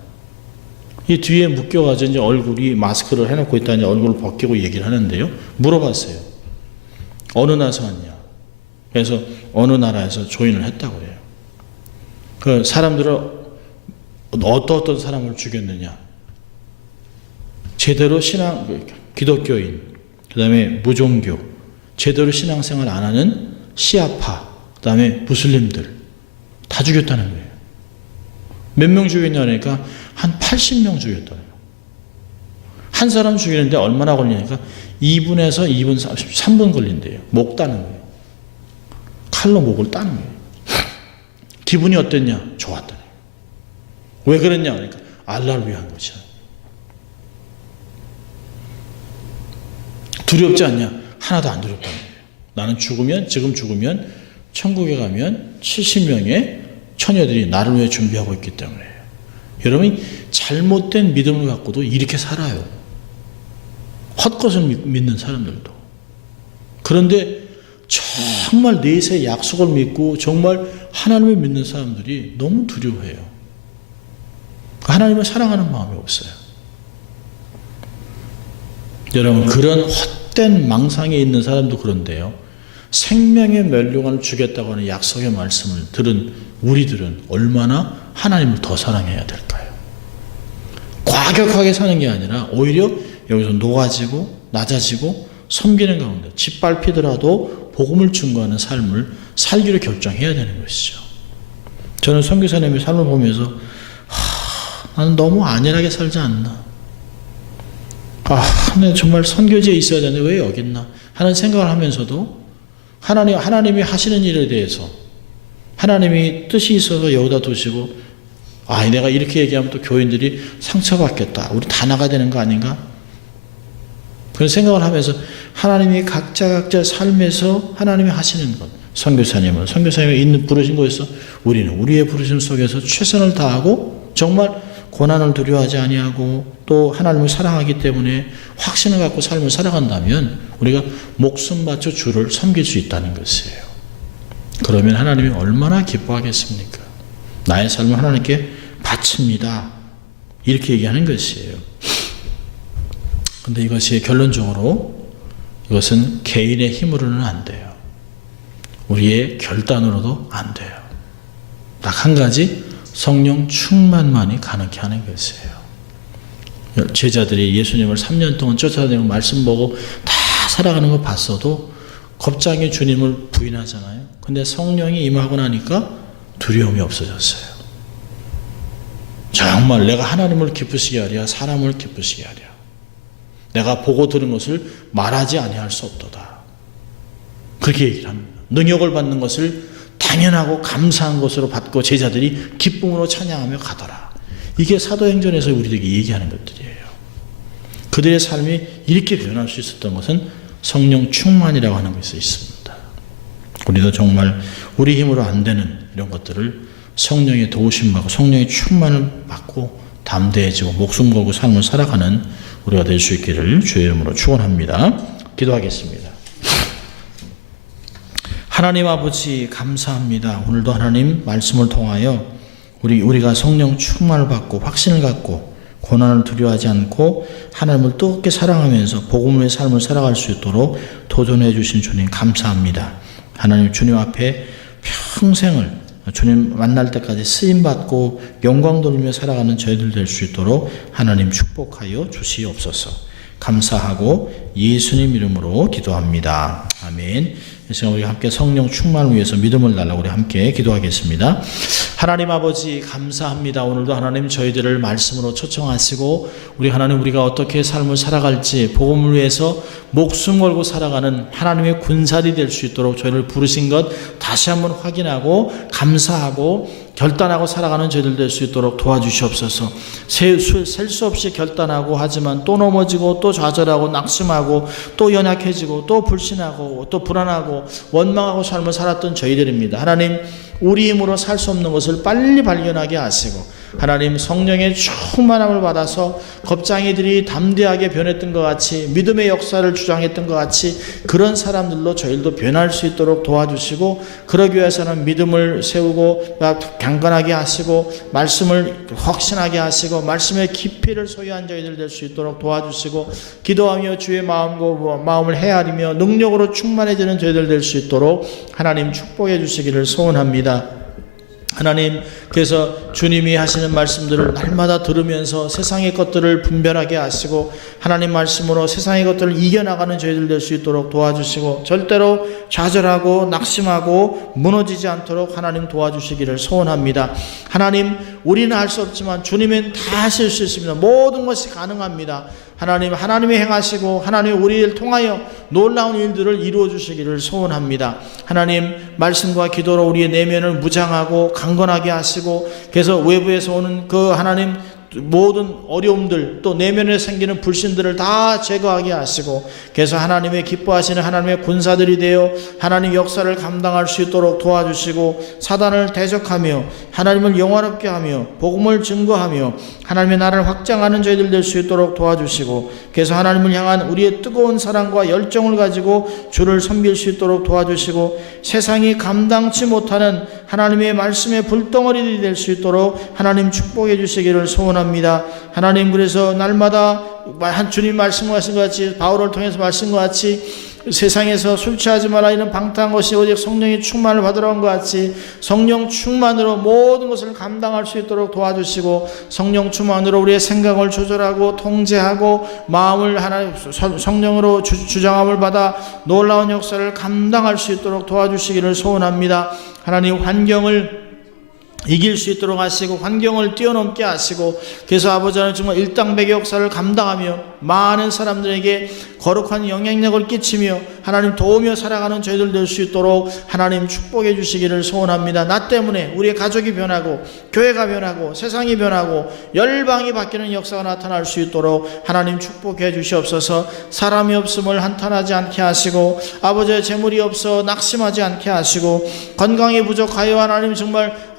이 뒤에 묶여가지고 이제 얼굴이 마스크를 해놓고 있다니 얼굴을 벗기고 얘기를 하는데요. 물어봤어요. 어느 나라에서 왔냐? 그래서 어느 나라에서 조인을 했다고 해요. 그 사람들은 어떤 사람을 죽였느냐? 제대로 기독교인, 그 다음에 무종교, 제대로 신앙생활 안 하는 시아파, 그 다음에 무슬림들 다 죽였다는 거예요. 몇 명 죽였냐니까 한 80명 죽였다고요. 한 사람 죽이는데 얼마나 걸리니까 2분에서 2분 3분 걸린대요. 목 따는 거예요. 칼로 목을 따는 거예요. 기분이 어땠냐? 좋았다네. 왜 그랬냐? 그러니까 알라를 위한 것이야. 두렵지 않냐? 하나도 안 두렵다는 거예요. 나는 지금 죽으면 천국에 가면 70명의 처녀들이 나를 위해 준비하고 있기 때문에 여러분이 잘못된 믿음을 갖고도 이렇게 살아요. 헛것을 믿는 사람들도. 그런데 정말 내세 약속을 믿고 정말 하나님을 믿는 사람들이 너무 두려워해요. 하나님을 사랑하는 마음이 없어요. 여러분, 그런 헛된 망상에 있는 사람도 그런데요, 생명의 멸류관을 주겠다고 하는 약속의 말씀을 들은 우리들은 얼마나 하나님을 더 사랑해야 될까요? 과격하게 사는 게 아니라 오히려 여기서 녹아지고 낮아지고 섬기는 가운데 짓밟히더라도 복음을 증거하는 삶을 살기로 결정해야 되는 것이죠. 저는 선교사님의 삶을 보면서 나는 너무 안일하게 살지 않나, 내 정말 선교지에 있어야 되는데 왜 여기 있나 하는 생각을 하면서도 하나님이 하시는 일에 대해서 하나님이 뜻이 있어서 여기다 두시고, 내가 이렇게 얘기하면 또 교인들이 상처받겠다, 우리 다 나가야 되는 거 아닌가, 그런 생각을 하면서 하나님이 각자 삶에서 하나님이 하시는 것, 선교사님이 있는 부르신 곳에서 우리는 우리의 부르심 속에서 최선을 다하고 정말 고난을 두려워하지 아니하고 또 하나님을 사랑하기 때문에 확신을 갖고 삶을 살아간다면 우리가 목숨 바쳐 주를 섬길 수 있다는 것이에요. 그러면 하나님이 얼마나 기뻐하겠습니까? 나의 삶을 하나님께 바칩니다, 이렇게 얘기하는 것이에요. 근데 이것이 결론적으로 이것은 개인의 힘으로는 안 돼요. 우리의 결단으로도 안 돼요. 딱 한 가지, 성령 충만만이 가능케 하는 것이에요. 제자들이 예수님을 3년 동안 쫓아다니고 말씀 보고 다 살아가는 거 봤어도 겁장에 주님을 부인하잖아요. 근데 성령이 임하고 나니까 두려움이 없어졌어요. 정말 내가 하나님을 기쁘시게 하랴 사람을 기쁘시게 하랴, 내가 보고 들은 것을 말하지 아니할 수 없도다, 그렇게 얘기를 합니다. 능력을 받는 것을 당연하고 감사한 것으로 받고 제자들이 기쁨으로 찬양하며 가더라. 이게 사도행전에서 우리에게 얘기하는 것들이에요. 그들의 삶이 이렇게 변할 수 있었던 것은 성령 충만이라고 하는 것이 있습니다. 우리도 정말 우리 힘으로 안 되는 이런 것들을 성령의 도우심 받고 성령의 충만을 받고 담대해지고 목숨 걸고 삶을 살아가는 우리가 될 수 있기를 주의 이름으로 축원합니다. 기도하겠습니다. 하나님 아버지 감사합니다. 오늘도 하나님 말씀을 통하여 우리가 성령 충만을 받고 확신을 갖고 고난을 두려워하지 않고 하나님을 뜨겁게 사랑하면서 복음의 삶을 살아갈 수 있도록 도전해 주신 주님 감사합니다. 하나님, 주님 앞에 평생을 주님 만날 때까지 쓰임받고 영광 돌리며 살아가는 저희들 될 수 있도록 하나님 축복하여 주시옵소서. 감사하고 예수님 이름으로 기도합니다. 아멘. 이 시간 우리 함께 성령 충만을 위해서 믿음을 달라고 우리 함께 기도하겠습니다. 하나님 아버지 감사합니다. 오늘도 하나님 저희들을 말씀으로 초청하시고 우리 하나님 우리가 어떻게 삶을 살아갈지 복음을 위해서 목숨 걸고 살아가는 하나님의 군사들이 될 수 있도록 저희를 부르신 것 다시 한번 확인하고 감사하고 결단하고 살아가는 저희들 될 수 있도록 도와주시옵소서. 셀 수 없이 결단하고 하지만 또 넘어지고 또 좌절하고 낙심하고 또 연약해지고 또 불신하고 또 불안하고 원망하고 삶을 살았던 저희들입니다. 하나님, 우리 힘으로 살 수 없는 것을 빨리 발견하게 하시고 하나님 성령의 충만함을 받아서 겁장이들이 담대하게 변했던 것 같이 믿음의 역사를 주장했던 것 같이 그런 사람들로 저희들도 변할 수 있도록 도와주시고 그러기 위해서는 믿음을 세우고 강건하게 하시고 말씀을 확신하게 하시고 말씀의 깊이를 소유한 저희들 될 수 있도록 도와주시고 기도하며 주의 마음을 헤아리며 능력으로 충만해지는 저희들 될 수 있도록 하나님 축복해 주시기를 소원합니다. 하나님, 그래서 주님이 하시는 말씀들을 날마다 들으면서 세상의 것들을 분별하게 하시고 하나님 말씀으로 세상의 것들을 이겨나가는 저희들 될 수 있도록 도와주시고 절대로 좌절하고 낙심하고 무너지지 않도록 하나님 도와주시기를 소원합니다. 하나님, 우리는 할 수 없지만 주님은 다 하실 수 있습니다. 모든 것이 가능합니다. 하나님이 행하시고 하나님 우리를 통하여 놀라운 일들을 이루어 주시기를 소원합니다. 하나님, 말씀과 기도로 우리의 내면을 무장하고 강건하게 하시고 그래서 외부에서 오는 그 하나님 모든 어려움들 또 내면에 생기는 불신들을 다 제거하게 하시고 그래서 하나님의 기뻐하시는 하나님의 군사들이 되어 하나님 역사를 감당할 수 있도록 도와주시고 사단을 대적하며 하나님을 영화롭게 하며 복음을 증거하며 하나님의 나라를 확장하는 저희들 될 수 있도록 도와주시고 그래서 하나님을 향한 우리의 뜨거운 사랑과 열정을 가지고 주를 섬길 수 있도록 도와주시고 세상이 감당치 못하는 하나님의 말씀의 불덩어리들이 될 수 있도록 하나님 축복해 주시기를 소원합니다. 하나님 그래서 날마다 주님 말씀하신 것 같이 바울을 통해서 말씀 것 같이 세상에서 술 취하지 마라 이런 방탕한 것이 오직 성령의 충만을 받으러 온 것 같이 성령 충만으로 모든 것을 감당할 수 있도록 도와주시고 성령 충만으로 우리의 생각을 조절하고 통제하고 마음을 하나님 성령으로 주장함을 받아 놀라운 역사를 감당할 수 있도록 도와주시기를 소원합니다. 하나님 환경을 이길 수 있도록 하시고 환경을 뛰어넘게 하시고 그래서 아버지는 정말 일당백의 역사를 감당하며 많은 사람들에게 거룩한 영향력을 끼치며 하나님 도우며 살아가는 저희들 될 수 있도록 하나님 축복해 주시기를 소원합니다. 나 때문에 우리의 가족이 변하고 교회가 변하고 세상이 변하고 열방이 바뀌는 역사가 나타날 수 있도록 하나님 축복해 주시옵소서. 사람이 없음을 한탄하지 않게 하시고 아버지의 재물이 없어 낙심하지 않게 하시고 건강이 부족하여 하나님 정말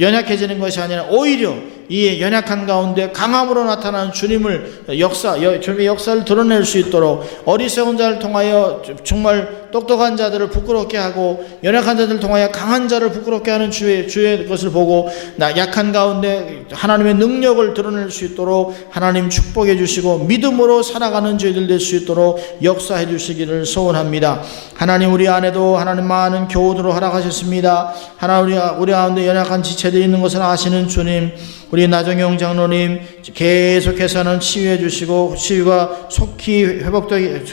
연약해지는 것이 아니라 오히려 이 연약한 가운데 강함으로 나타나는 주님의 역사를 드러낼 수 있도록 어리석은 자를 통하여 정말 똑똑한 자들을 부끄럽게 하고 연약한 자들을 통하여 강한 자를 부끄럽게 하는 주의 것을 보고 약한 가운데 하나님의 능력을 드러낼 수 있도록 하나님 축복해 주시고 믿음으로 살아가는 저희들 될 수 있도록 역사해 주시기를 소원합니다. 하나님 우리 안에도 하나님 많은 교훈으로 허락하셨습니다. 하나님 우리 가운데 연약한 지체들이 있는 것을 아시는 주님, 우리 나정영 장로님 계속해서는 치유해 주시고 치유가 속히 회복되게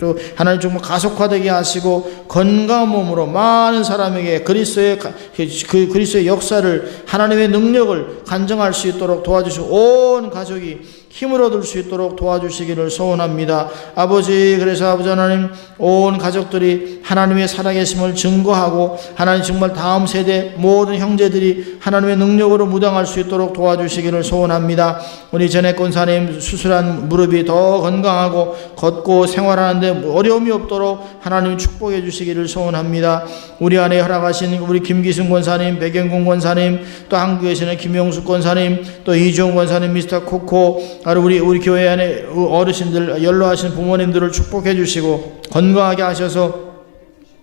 또 하나님 정말 가속화되게 하시고 건강한 몸으로 많은 사람에게 그리스도의 역사를 하나님의 능력을 간증할 수 있도록 도와주시고 온 가족이 힘을 얻을 수 있도록 도와주시기를 소원합니다. 아버지 그래서 아버지 하나님 온 가족들이 하나님의 살아계심을 증거하고 하나님 정말 다음 세대 모든 형제들이 하나님의 능력으로 무장할 수 있도록 도와주시기를 소원합니다. 우리 전에 권사님 수술한 무릎이 더 건강하고 걷고 생활하는데 어려움이 없도록 하나님 축복해 주시기를 소원합니다. 우리 안에 허락하신 우리 김기순 권사님, 백영공 권사님, 또 한국에 계시는 김용숙 권사님, 또 이종 권사님, 미스터 코코, 우리 교회 안에 어르신들, 연로하신 부모님들을 축복해 주시고 건강하게 하셔서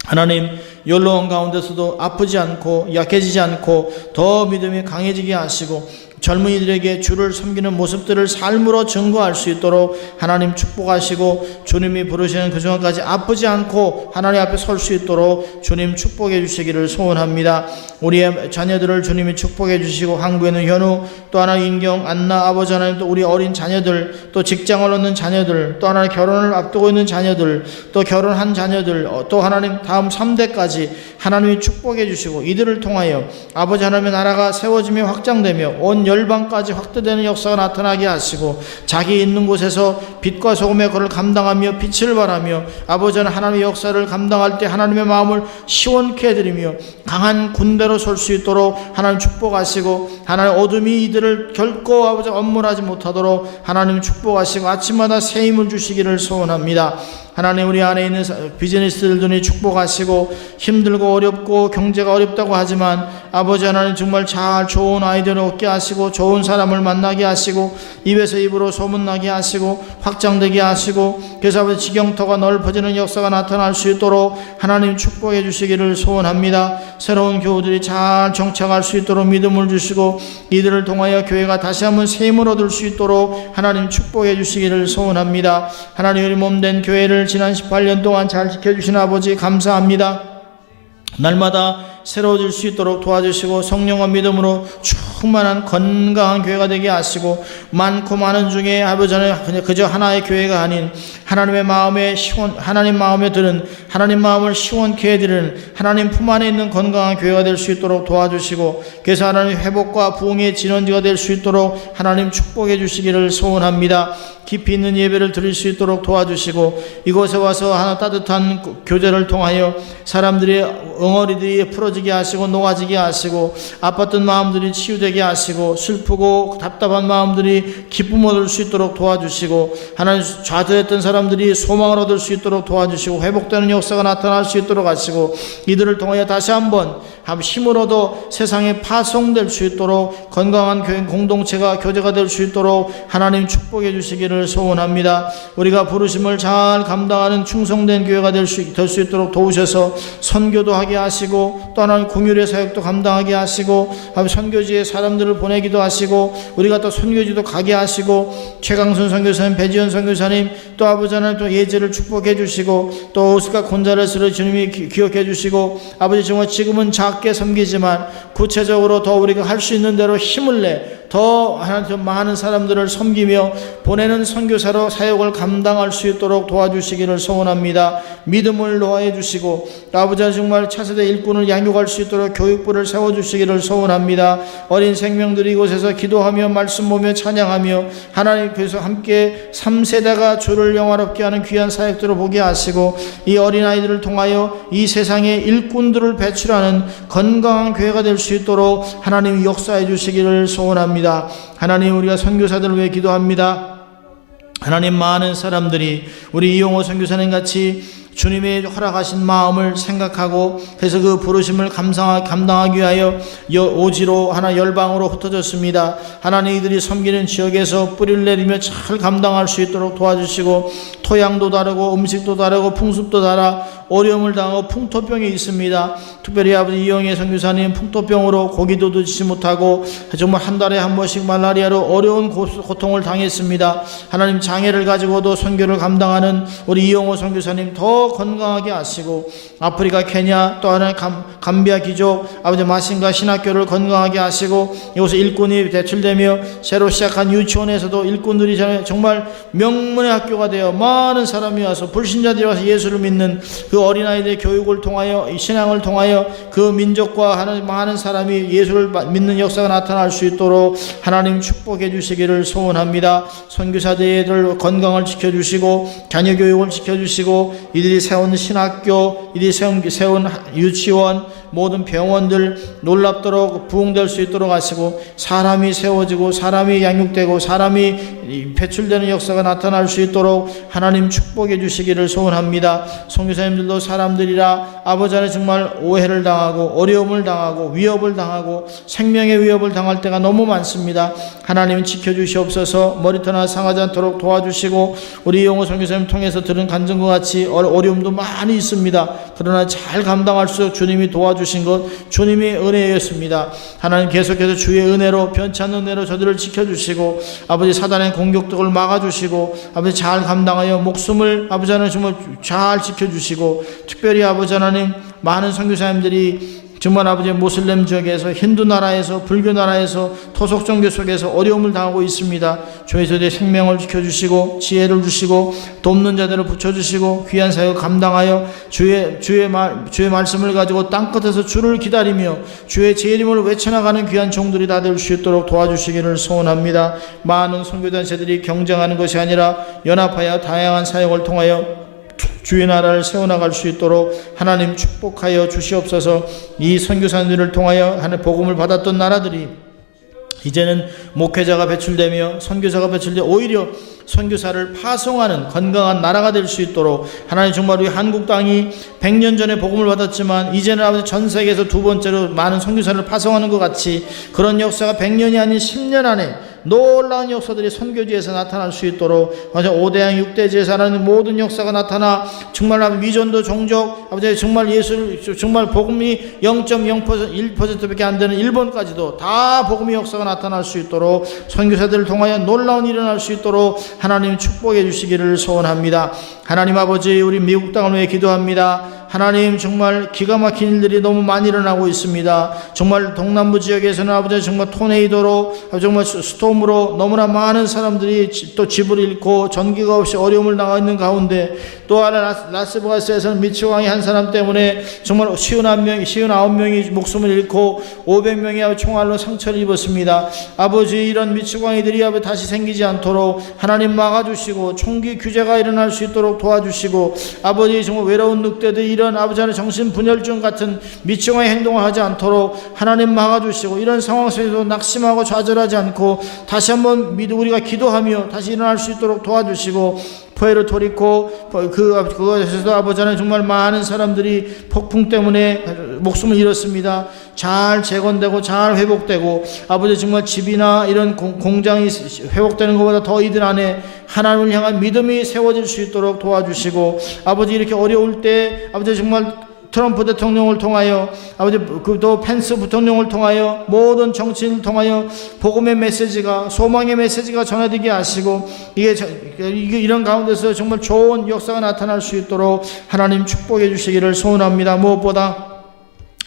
하나님 연로한 가운데서도 아프지 않고 약해지지 않고 더 믿음이 강해지게 하시고 젊은이들에게 주를 섬기는 모습들을 삶으로 증거할 수 있도록 하나님 축복하시고 주님이 부르시는 그 순간까지 아프지 않고 하나님 앞에 설 수 있도록 주님 축복해 주시기를 소원합니다. 우리의 자녀들을 주님이 축복해 주시고 한국에는 현우, 또 하나 인경, 안나, 아버지 하나님, 또 우리 어린 자녀들, 또 직장을 얻는 자녀들, 또 하나 결혼을 앞두고 있는 자녀들, 또 결혼한 자녀들, 또 하나님 다음 3대까지 하나님이 축복해 주시고 이들을 통하여 아버지 하나님의 나라가 세워지며 확장되며 온 열방까지 확대되는 역사가 나타나게 하시고 자기 있는 곳에서 빛과 소금의 것을 감당하며 빛을 발하며 아버지는 하나님의 역사를 감당할 때 하나님의 마음을 시원케 해드리며 강한 군대로 설 수 있도록 하나님 축복하시고 하나님 어둠이 이들을 결코 아버지 엄물하지 못하도록 하나님 축복하시고 아침마다 새 힘을 주시기를 소원합니다. 하나님 우리 안에 있는 비즈니스들도 축복하시고 힘들고 어렵고 경제가 어렵다고 하지만 아버지 하나님 정말 잘 좋은 아이디어를 얻게 하시고 좋은 사람을 만나게 하시고 입에서 입으로 소문나게 하시고 확장되게 하시고 그래서 아버지 지경터가 넓어지는 역사가 나타날 수 있도록 하나님 축복해 주시기를 소원합니다. 새로운 교우들이 잘 정착할 수 있도록 믿음을 주시고 이들을 통하여 교회가 다시 한번 새 힘을 얻을 수 있도록 하나님 축복해 주시기를 소원합니다. 하나님 우리 몸된 교회를 지난 18년 동안 잘 지켜주신 아버지 감사합니다. 날마다 새로워질 수 있도록 도와주시고 성령과 믿음으로 충만한 건강한 교회가 되게 하시고 많고 많은 중에 아버지는 그저 하나의 교회가 아닌 하나님의 마음에 하나님 마음에 드는 하나님 마음을 시원케 해드리는 하나님 품 안에 있는 건강한 교회가 될 수 있도록 도와주시고 그래서 하나님 회복과 부흥의 진원지가 될 수 있도록 하나님 축복해 주시기를 소원합니다. 깊이 있는 예배를 드릴 수 있도록 도와주시고 이곳에 와서 하나 따뜻한 교제를 통하여 사람들의 엉어리들이 풀어 풀어지게 하시고 녹아지게 하시고 아팠던 마음들이 치유되게 하시고 슬프고 답답한 마음들이 기쁨 얻을 수 있도록 도와주시고 하나님 좌절했던 사람들이 소망을 얻을 수 있도록 도와주시고 회복되는 역사가 나타날 수 있도록 하시고 이들을 통하여 다시 한번 힘을 얻어 세상에 파송될 수 있도록 건강한 교회 공동체가 교제가 될 수 있도록 하나님 축복해 주시기를 소원합니다. 우리가 부르심을 잘 감당하는 충성된 교회가 될 수 있도록 도우셔서 선교도 하게 하시고 또 하나님 공율의 사역도 감당하게 하시고 선교지에 사람들을 보내기도 하시고 우리가 또 선교지도 가게 하시고 최강선 선교사님, 배지현 선교사님 또 아버지 하나님 또 예제를 축복해 주시고 또 오스카 곤잘레스를 주님이 기억해 주시고 아버지 정말 지금은 작게 섬기지만 구체적으로 더 우리가 할 수 있는 대로 힘을 내 더 하나님 많은 사람들을 섬기며 보내는 선교사로 사역을 감당할 수 있도록 도와주시기를 소원합니다. 믿음을 노하해 주시고 아버지 정말 차세대 일꾼을 양육할 수 있도록 교육부를 세워주시기를 소원합니다. 어린 생명들이 이곳에서 기도하며 말씀 보며 찬양하며 하나님께서 함께 3세대가 주를 영화롭게 하는 귀한 사역들을 보게 하시고 이 어린아이들을 통하여 이 세상에 일꾼들을 배출하는 건강한 교회가 될 수 있도록 하나님이 역사해 주시기를 소원합니다. 하나님 우리가 선교사들을 위해 기도합니다. 하나님 많은 사람들이 우리 이용호 선교사님 같이 주님의 허락하신 마음을 생각하고 그래서 그 부르심을 감당하기 위하여 오지로 하나 열방으로 흩어졌습니다. 하나님 이들이 섬기는 지역에서 뿌리를 내리며 잘 감당할 수 있도록 도와주시고 토양도 다르고 음식도 다르고 풍습도 달라 어려움을 당하고 풍토병이 있습니다. 특별히 아버지 이영애 선교사님 풍토병으로 고기도 드시지 못하고 정말 한 달에 한 번씩 말라리아로 어려운 고통을 당했습니다. 하나님 장애를 가지고도 선교를 감당하는 우리 이영호 선교사님 더 건강하게 하시고 아프리카 케냐 또 하나의 감비아 기족 아버지 마신가 신학교를 건강하게 하시고 이곳에 일꾼이 대출되며 새로 시작한 유치원에서도 일꾼들이 정말 명문의 학교가 되어 많은 사람이 와서 불신자들이 와서 예수를 믿는 그 어린아이들의 교육을 통하여 신앙을 통하여 그 민족과 하나님 많은 사람이 예수를 믿는 역사가 나타날 수 있도록 하나님 축복해 주시기를 소원합니다. 선교사들의 건강을 지켜주시고 자녀교육을 지켜주시고 이들이 세운 신학교 이들이 세운 유치원 모든 병원들 놀랍도록 부흥될 수 있도록 하시고 사람이 세워지고 사람이 양육되고 사람이 배출되는 역사가 나타날 수 있도록 하나님 축복해 주시기를 소원합니다. 선교사님들도 사람들이라 아버지 안에 정말 오해를 당하고 어려움을 당하고 위협을 당하고 생명의 위협을 당할 때가 너무 많습니다. 하나님 지켜주시옵소서. 머리털 상하지 않도록 도와주시고 우리 이용호 선교사님 통해서 들은 간증과 같이 어려움도 많이 있습니다. 그러나 잘 감당할 수 있도록 주님이 도와주신 것 주님의 은혜였습니다. 하나님 계속해서 주의 은혜로 변치 않는 은혜로 저들을 지켜주시고 아버지 사단의 공격들을 막아주시고 아버지 잘 감당하여 목숨을 아버지 하나님 정말 잘 지켜주시고 특별히 아버지 하나님 많은 선교사님들이 정말 아버지 모슬렘 지역에서 힌두 나라에서 불교 나라에서 토속 종교 속에서 어려움을 당하고 있습니다. 주에서의 생명을 지켜주시고 지혜를 주시고 돕는 자들을 붙여주시고 귀한 사역을 감당하여 주의 말씀을 가지고 땅끝에서 주를 기다리며 주의 재림을 외쳐나가는 귀한 종들이 다 될 수 있도록 도와주시기를 소원합니다. 많은 선교단체들이 경쟁하는 것이 아니라 연합하여 다양한 사역을 통하여 주의 나라를 세워나갈 수 있도록 하나님 축복하여 주시옵소서. 이 선교사님들을 통하여 하나님 복음을 받았던 나라들이 이제는 목회자가 배출되며 선교사가 배출되어 오히려 선교사를 파송하는 건강한 나라가 될 수 있도록 하나님 정말 우리 한국 땅이 100년 전에 복음을 받았지만 이제는 아버지 전 세계에서 두 번째로 많은 선교사를 파송하는 것 같이 그런 역사가 100년이 아닌 10년 안에 놀라운 역사들이 선교지에서 나타날 수 있도록 5대양 6대지에서 하나님 모든 역사가 나타나 정말 미전도 종족 아버지 정말 예수 정말 복음이 0.0% 1%밖에 안 되는 일본까지도 다 복음의 역사가 나타날 수 있도록 선교사들을 통하여 놀라운 일이 일어날 수 있도록 하나님 축복해 주시기를 소원합니다. 하나님 아버지 우리 미국 땅을 위해 기도합니다. 하나님 정말 기가 막힌 일들이 너무 많이 일어나고 있습니다. 정말 동남부 지역에서는 아버지 정말 토네이도로 정말 스톰으로 너무나 많은 사람들이 또 집을 잃고 전기가 없이 어려움을 당하고 있는 가운데 또 하나 라스베가스에서는 미치광이 한 사람 때문에 정말 59명이 목숨을 잃고 500명이 총알로 상처를 입었습니다. 아버지 이런 미치광이들이 아버지 다시 생기지 않도록 하나님 막아주시고 총기 규제가 일어날 수 있도록 도와주시고 아버지 정말 외로운 늑대들이 이런 아버지 하나님 정신분열증 같은 미충의 행동을 하지 않도록 하나님 막아주시고, 이런 상황 속에서 낙심하고 좌절하지 않고 다시 한번 우리가 기도하며 다시 일어날 수 있도록 도와주시고, 푸에르토리코 그것에서도 아버지 하나님 정말 많은 사람들이 폭풍 때문에 목숨을 잃었습니다. 잘 재건되고 잘 회복되고, 아버지 정말 집이나 이런 공장이 회복되는 것보다 더 이들 안에 하나님을 향한 믿음이 세워질 수 있도록 도와주시고, 아버지 이렇게 어려울 때 아버지 정말 트럼프 대통령을 통하여, 아버지 또 펜스 부통령을 통하여, 모든 정치인을 통하여 복음의 메시지가, 소망의 메시지가 전해지게 하시고, 이게 이런 가운데서 정말 좋은 역사가 나타날 수 있도록 하나님 축복해 주시기를 소원합니다. 무엇보다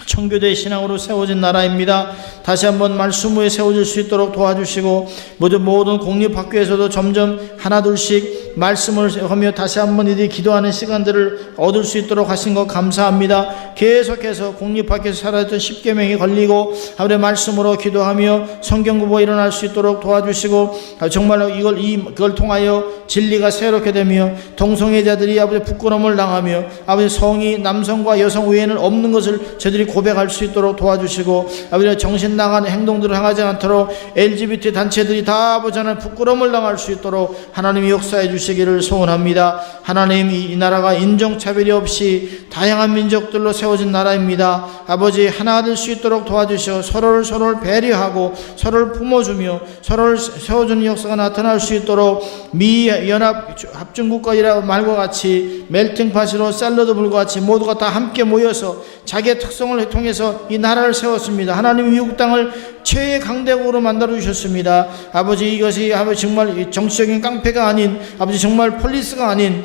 청교도의 신앙으로 세워진 나라입니다. 다시 한번 말씀 위에 세워질 수 있도록 도와주시고, 모든 공립학교에서도 점점 하나둘씩 말씀을 하며 다시 한번 이들이 기도하는 시간들을 얻을 수 있도록 하신 것 감사합니다. 계속해서 공립학교에서 살아있던 10계명이 걸리고 아버지 말씀으로 기도하며 성경 공부가 일어날 수 있도록 도와주시고, 정말로 이걸 통하여 진리가 새롭게 되며 동성애자들이 아버지 부끄러움을 당하며 아버지 성이 남성과 여성 외에는 없는 것을 저들이 고백할 수 있도록 도와주시고, 아버지 정신 나간 행동들을 행하지 않도록 LGBT 단체들이 다 아버지 하나님 부끄러움을 당할 수 있도록 하나님이 역사해 주시기를 소원합니다. 하나님, 이 나라가 인종차별이 없이 다양한 민족들로 세워진 나라입니다. 아버지 하나 될 수 있도록 도와주시고, 서로를 배려하고 서로를 품어주며 서로를 세워주는 역사가 나타날 수 있도록, 미연합 합중국가이라고 말과 같이 멜팅팟으로 샐러드불과 같이 모두가 다 함께 모여서 자기의 특성을 통해서 이 나라를 세웠습니다. 하나님 미국 땅을 최애 강대국으로 만들어 주셨습니다. 아버지 이것이 아버지 정말 정치적인 깡패가 아닌, 아버지 정말 폴리스가 아닌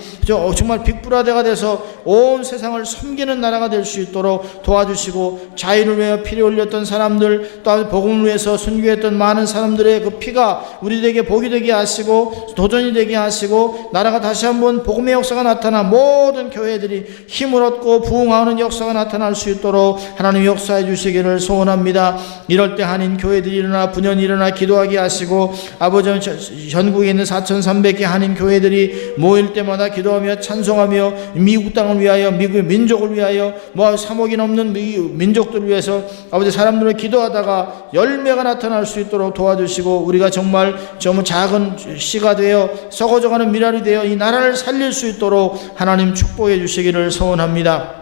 정말 빅브라더가 돼서 온 세상을 섬기는 나라가 될 수 있도록 도와주시고, 자유를 위해 피를 흘렸던 사람들, 또 복음을 위해서 순교했던 많은 사람들의 그 피가 우리에게 복이 되게 하시고 도전이 되게 하시고, 나라가 다시 한번 복음의 역사가 나타나 모든 교회들이 힘을 얻고 부흥하는 역사가 나타날 수 있도록 하나님 역사해 주시기를 소원합니다. 이럴 때 한인 교회들이 일어나 분연히 일어나 기도하게 하시고, 아버지 전국에 있는 4,300개 한인 교회들이 모일 때마다 기도하며 찬송하며 미국 땅을 위하여, 미국의 민족을 위하여, 3억이 넘는 민족들을 위해서 아버지 사람들을 기도하다가 열매가 나타날 수 있도록 도와주시고, 우리가 정말 작은 씨가 되어 썩어져가는 미랄이 되어 이 나라를 살릴 수 있도록 하나님 축복해 주시기를 소원합니다.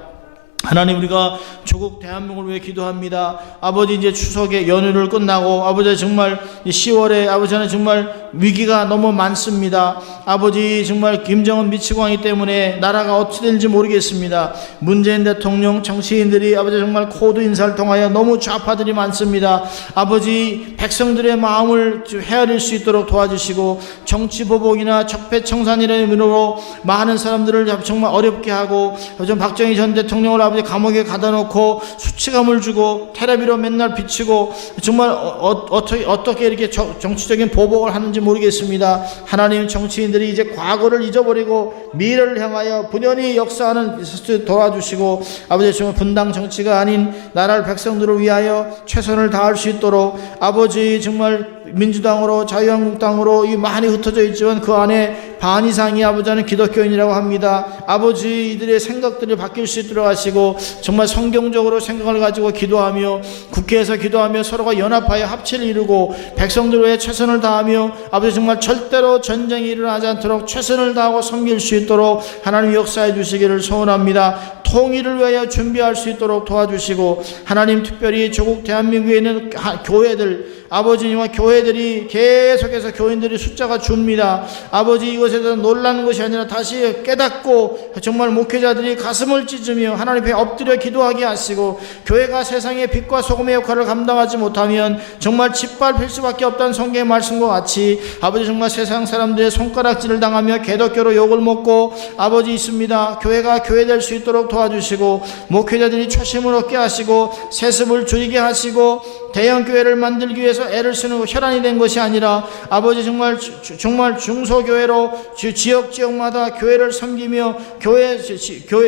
하나님, 우리가 조국 대한민국을 위해 기도합니다. 아버지 이제 추석의 연휴를 끝나고 아버지 정말 10월에 아버지는 정말 위기가 너무 많습니다. 아버지 정말 김정은 미치광이 때문에 나라가 어찌 될지 모르겠습니다. 문재인 대통령, 정치인들이 아버지 정말 코드 인사를 통하여 너무 좌파들이 많습니다. 아버지 백성들의 마음을 헤아릴 수 있도록 도와주시고, 정치보복이나 적폐청산이라는 의미로 많은 사람들을 정말 어렵게 하고, 박정희 전 대통령을 아버지 감옥에 가다 놓고 수치감을 주고 테레비로 맨날 비치고, 정말 어떻게 이렇게 정치적인 보복을 하는지 모르겠습니다. 하나님, 정치인들이 이제 과거를 잊어버리고 미래를 향하여 분연히 역사하는 도와주시고, 아버지 정말 분당 정치가 아닌 나라를 백성들을 위하여 최선을 다할 수 있도록, 아버지 정말 민주당으로 자유한국당으로 많이 흩어져 있지만 그 안에 반 이상이 아버지는 기독교인이라고 합니다. 아버지 이들의 생각들이 바뀔 수 있도록 하시고, 정말 성경적으로 생각을 가지고 기도하며 국회에서 기도하며 서로가 연합하여 합치를 이루고 백성들 위해 최선을 다하며, 아버지 정말 절대로 전쟁이 일어나지 않도록 최선을 다하고 섬길 수 있도록 하나님 역사해 주시기를 소원합니다. 통일을 위하여 준비할 수 있도록 도와주시고, 하나님 특별히 조국 대한민국에 있는 교회들, 아버지와 교회들이 계속해서 교인들이 숫자가 줍니다. 아버지 이것에 대해서 놀라는 것이 아니라 다시 깨닫고 정말 목회자들이 가슴을 찢으며 하나님 앞에 엎드려 기도하게 하시고, 교회가 세상의 빛과 소금의 역할을 감당하지 못하면 정말 짓밟힐 수밖에 없다는 성경의 말씀과 같이 아버지 정말 세상 사람들의 손가락질을 당하며 개독교로 욕을 먹고 아버지 있습니다. 교회가 교회 될 수 있도록 도와주시고, 목회자들이 초심을 얻게 하시고 세습을 줄이게 하시고, 대형 교회를 만들기 위해서 애를 쓰는 혈안이 된 것이 아니라 아버지 정말 중소교회로 지역마다 교회를 섬기며 교회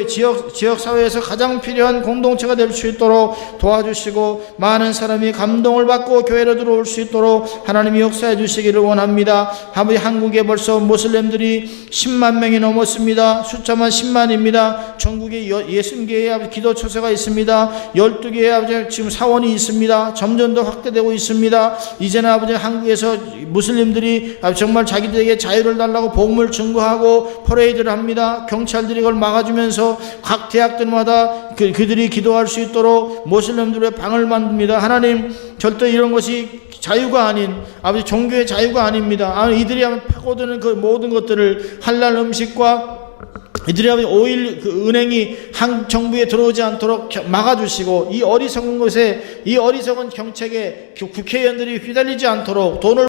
지역 사회에서 가장 필요한 공동체가 될 수 있도록 도와주시고 많은 사람이 감동을 받고 교회로 들어올 수 있도록 하나님이 역사해 주시기를 원합니다. 아버지, 한국에 벌써 모슬렘들이 10만 명이 넘었습니다. 숫자만 10만입니다. 전국에 60개의 기도 처소가 있습니다. 12개의 아버지 지금 사원이 있습니다. 점점 더 확대되고 있습니다. 이제는 아버지 한국에서 무슬림들이 정말 자기들에게 자유를 달라고 복음을 증거하고 퍼레이드를 합니다. 경찰들이 그걸 막아주면서 각 대학들마다 그들이 기도할 수 있도록 모슬림들의 방을 만듭니다. 하나님, 절대 이런 것이 자유가 아닌 아버지 종교의 자유가 아닙니다. 이들이 파고드는 그 모든 것들을 할랄 음식과 이들이 오일 은행이 한 정부에 들어오지 않도록 막아주시고, 이 어리석은 것에 이 어리석은 정책에 국회의원들이 휘달리지 않도록 돈을